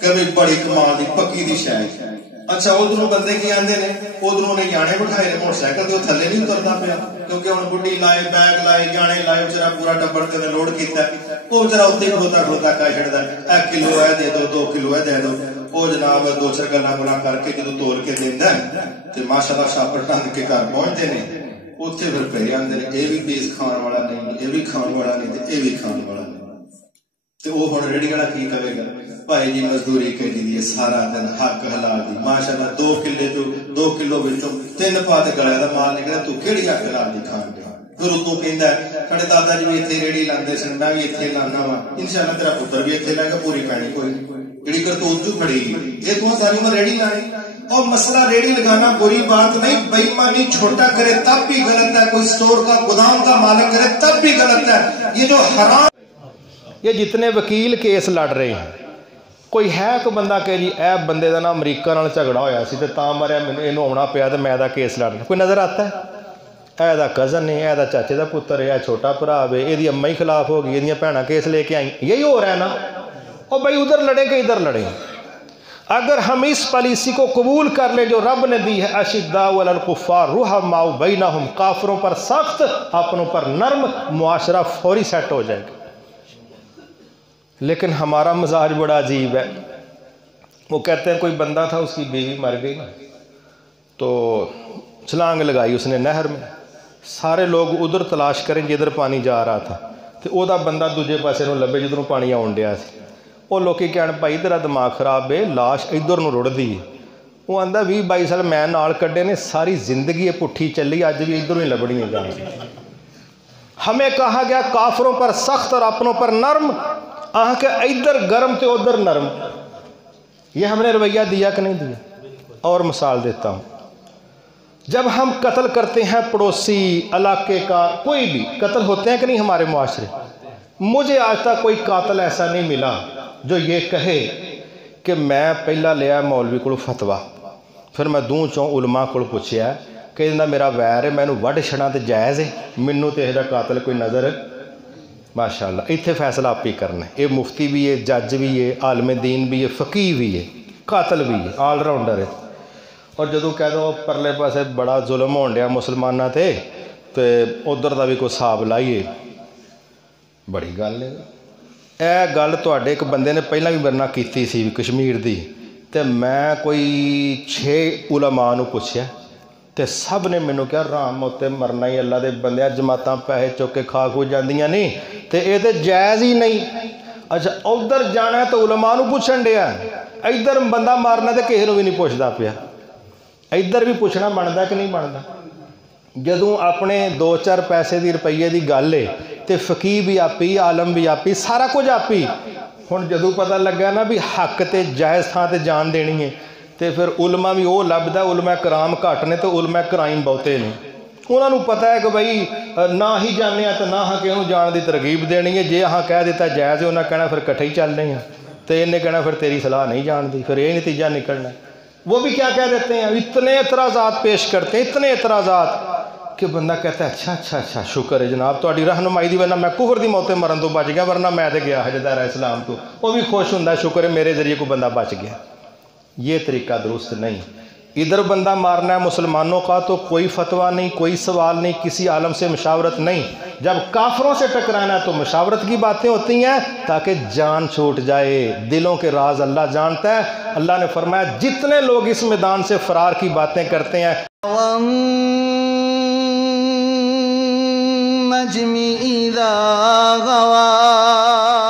کہ بڑی کمال دی پکی دی شاید. اچھا ادھروں بندے کی آندے نے ادھروں نے جانے بٹھائے موٹر سائیکل تو تھلے نہیں اترتا پیا کیونکہ ہوں بڈی لائے بیگ لائے جانے لائے بچارا پورا ٹبر تے لوڈ کیتا ہے. وہ بچارا اتنے کھڑوتا کھڑوتا کہہ چھڑدا ہے 1 کلو ہے دے دو 2 کلو ہے دے دو. وہ جناب 2-4 گلاں گلاں کر کے جدوں توڑ کے دیندا ہے تے ماشاءاللہ شاپر ٹنگ کے گھر پہنچتے نے. اتنے پھر پہ آندے نے یہ بھی پیس کھان والا نہیں، یہ بھی کھان والا نہیں تے یہ بھی کھان والا نہیں. تے وہ ہن ریڑھی والا کی کہے گا بھائی جی مزدوری کری دی سارا دن حق حلال دی ماشاءاللہ 2 کلے جو 2 کلو وچوں 3 پا تے گلے دا مال نکلے تو کیڑی حق حلال دی کھان دے. پھر اتوں کہندا ہے ساڈے دادا جی بھی ایتھے ریڑھی لاندے سن میں بھی ایتھے لانا وا انشاءاللہ تیرا پتر بھی ایتھے لائے گا پوری پینی کوئی جڑی کرتوت جو کھڑی یہ تو ساری عمر ریڑھی لانی. اور مسئلہ ریڑھی لگانا بری بات نہیں، بے ایمانی چھوٹا کرے تب بھی غلط ہے، کوئی سٹور کا گودام کا مالک کرے تب بھی غلط ہے. یہ جو حرام یہ جتنے وکیل کیس لڑ رہے ہیں کوئی ہے کوئی بندہ کہ جی اے بندے دا نا امریکہ نال جھگڑا ہویا سی تے تاں مریا مینوں اینوں آਉਣਾ پیا تے میں دا کیس لڑنا، کوئی نظر آتا ہے؟ اے دا کزن ہے، اے دا چاچے دا پتر ہے، اے چھوٹا بھرا ہے، اے دی اماں ہی خلاف ہو گئی، اے دیاں بھیناں کیس لے کے آئیں. یہی ہو رہا ہے نا. اور بھائی ادھر لڑیں کہ ادھر لڑیں. اگر ہم اس پالیسی کو قبول کر لیں جو رب نے دی ہے اشداء علی الکفار رحماء بینہم، کافروں پر سخت اپنوں پر نرم، معاشرہ فوری سیٹ ہو جائے گا. لیکن ہمارا مزاج بڑا عجیب ہے. وہ کہتے ہیں کوئی بندہ تھا اس کی بیوی مر گئی تو چھلانگ لگائی اس نے نہر میں، سارے لوگ ادھر تلاش کریں جدھر پانی جا رہا تھا تو وہ دا بندہ دوجے پاسے نو لبے جدھروں پانی آن ڈیا سی. وہ لوکی کہن بھائی تیرا دماغ خراب ہے لاش ادھر نو رڑ دی. وہ آندا 20-22 سال میں نال کڈے نے ساری زندگی پٹھی چلی اج بھی ادھروں ہی لبڑی ہے جان. ہمیں کہا گیا کافروں پر سخت اور اپنوں پر نرم، آہاں کہ ادھر گرم تے ادھر نرم. یہ ہم نے رویہ دیا کہ نہیں دیا؟ اور مثال دیتا ہوں. جب ہم قتل کرتے ہیں پڑوسی علاقے کا کوئی بھی قتل ہوتے ہیں کہ نہیں ہمارے معاشرے، مجھے آج تک کوئی قاتل ایسا نہیں ملا جو یہ کہے کہ میں پہلا لیا مولوی کو فتویٰ پھر میں دوں چوں علماء کو پوچھیا کہ میرا ویر ہے میں وڈ چھڑا تے جائز ہے منوں تے یہ قاتل کوئی نظر ماشاءاللہ. اتنے فیصلہ آپ ہی کرنا ہے. یہ مفتی بھی ہے، جج بھی ہے، عالم دین بھی ہے، فقیہ بھی ہے، قاتل بھی ہے، آل راؤنڈر ہے. اور جدوں کہہ دو پرلے پاسے بڑا ظلم ہون ڈیا مسلماناں تے ادھر دا بھی کوئی حساب لائیے، بڑی گل ہے. اے گل تواڈے ایک بندے نے پہلا بھی میرے نال کیتی سی کشمیر دی تے میں کوئی 6 علماء نو پوچھیا تے سب نے مینوں کہا رام ہوتے مرنا ہی اللہ دے بندے جماعتاں پیسے چک کے کھا کھو جاندیاں نہیں تے اے تے جائز ہی نہیں. اچھا ادھر جانا ہے تو علماء نو پوچھن ڈیا، ادھر بندہ مارنا تے کسی نو بھی نہیں پوچھدا پیا. ادھر بھی پوچھنا بنتا کہ نہیں بنتا؟ جدوں اپنے 2-4 پیسے دی روپیے دی گل ہے تے فقیہ بھی آپی، عالم بھی آپی، سارا کچھ آپی. ہن جدوں پتہ لگا نا بھی حق تے جائز تھاں تے جان دینی ہے تے پھر علماء بھی وہ لبدا علماء کرام گھٹ نے تے علماء کرائم بہتے نے انہوں نے پتہ ہے کہ بھائی نہ ہی جانے ہیں تو نہ ہاں کہ انہوں جان دی ترغیب دینی ہے جے ہاں کہہ دیتا جائز ہے انہوں نے کہنا پھر کٹھے ہی چل رہے ہیں تو انہیں کہنا پھر تیری صلاح نہیں جان دی پھر یہ نتیجہ نکلنا ہے وہ بھی کیا کہہ دیتے ہیں اتنے اعتراضات پیش کرتے ہیں اتنے اعتراضات کہ بندہ کہتا ہے اچھا شکر ہے جناب تہاڈی رہنمائی دی ورنہ میں کفر دی موتے مرن تو بچ گیا ورنہ میں تے گیا ہے دائرہ اسلام تو وہ بھی خوش ہوندا ہے شکر ہے میرے ذریعے کو بندہ بچ گیا یہ طریقہ درست نہیں ادھر بندہ مارنا ہے مسلمانوں کا تو کوئی فتویٰ نہیں کوئی سوال نہیں کسی عالم سے مشاورت نہیں جب کافروں سے ٹکرانا ہے تو مشاورت کی باتیں ہوتی ہیں تاکہ جان چھوٹ جائے دلوں کے راز اللہ جانتا ہے اللہ نے فرمایا جتنے لوگ اس میدان سے فرار کی باتیں کرتے ہیں والنجم إذا غوى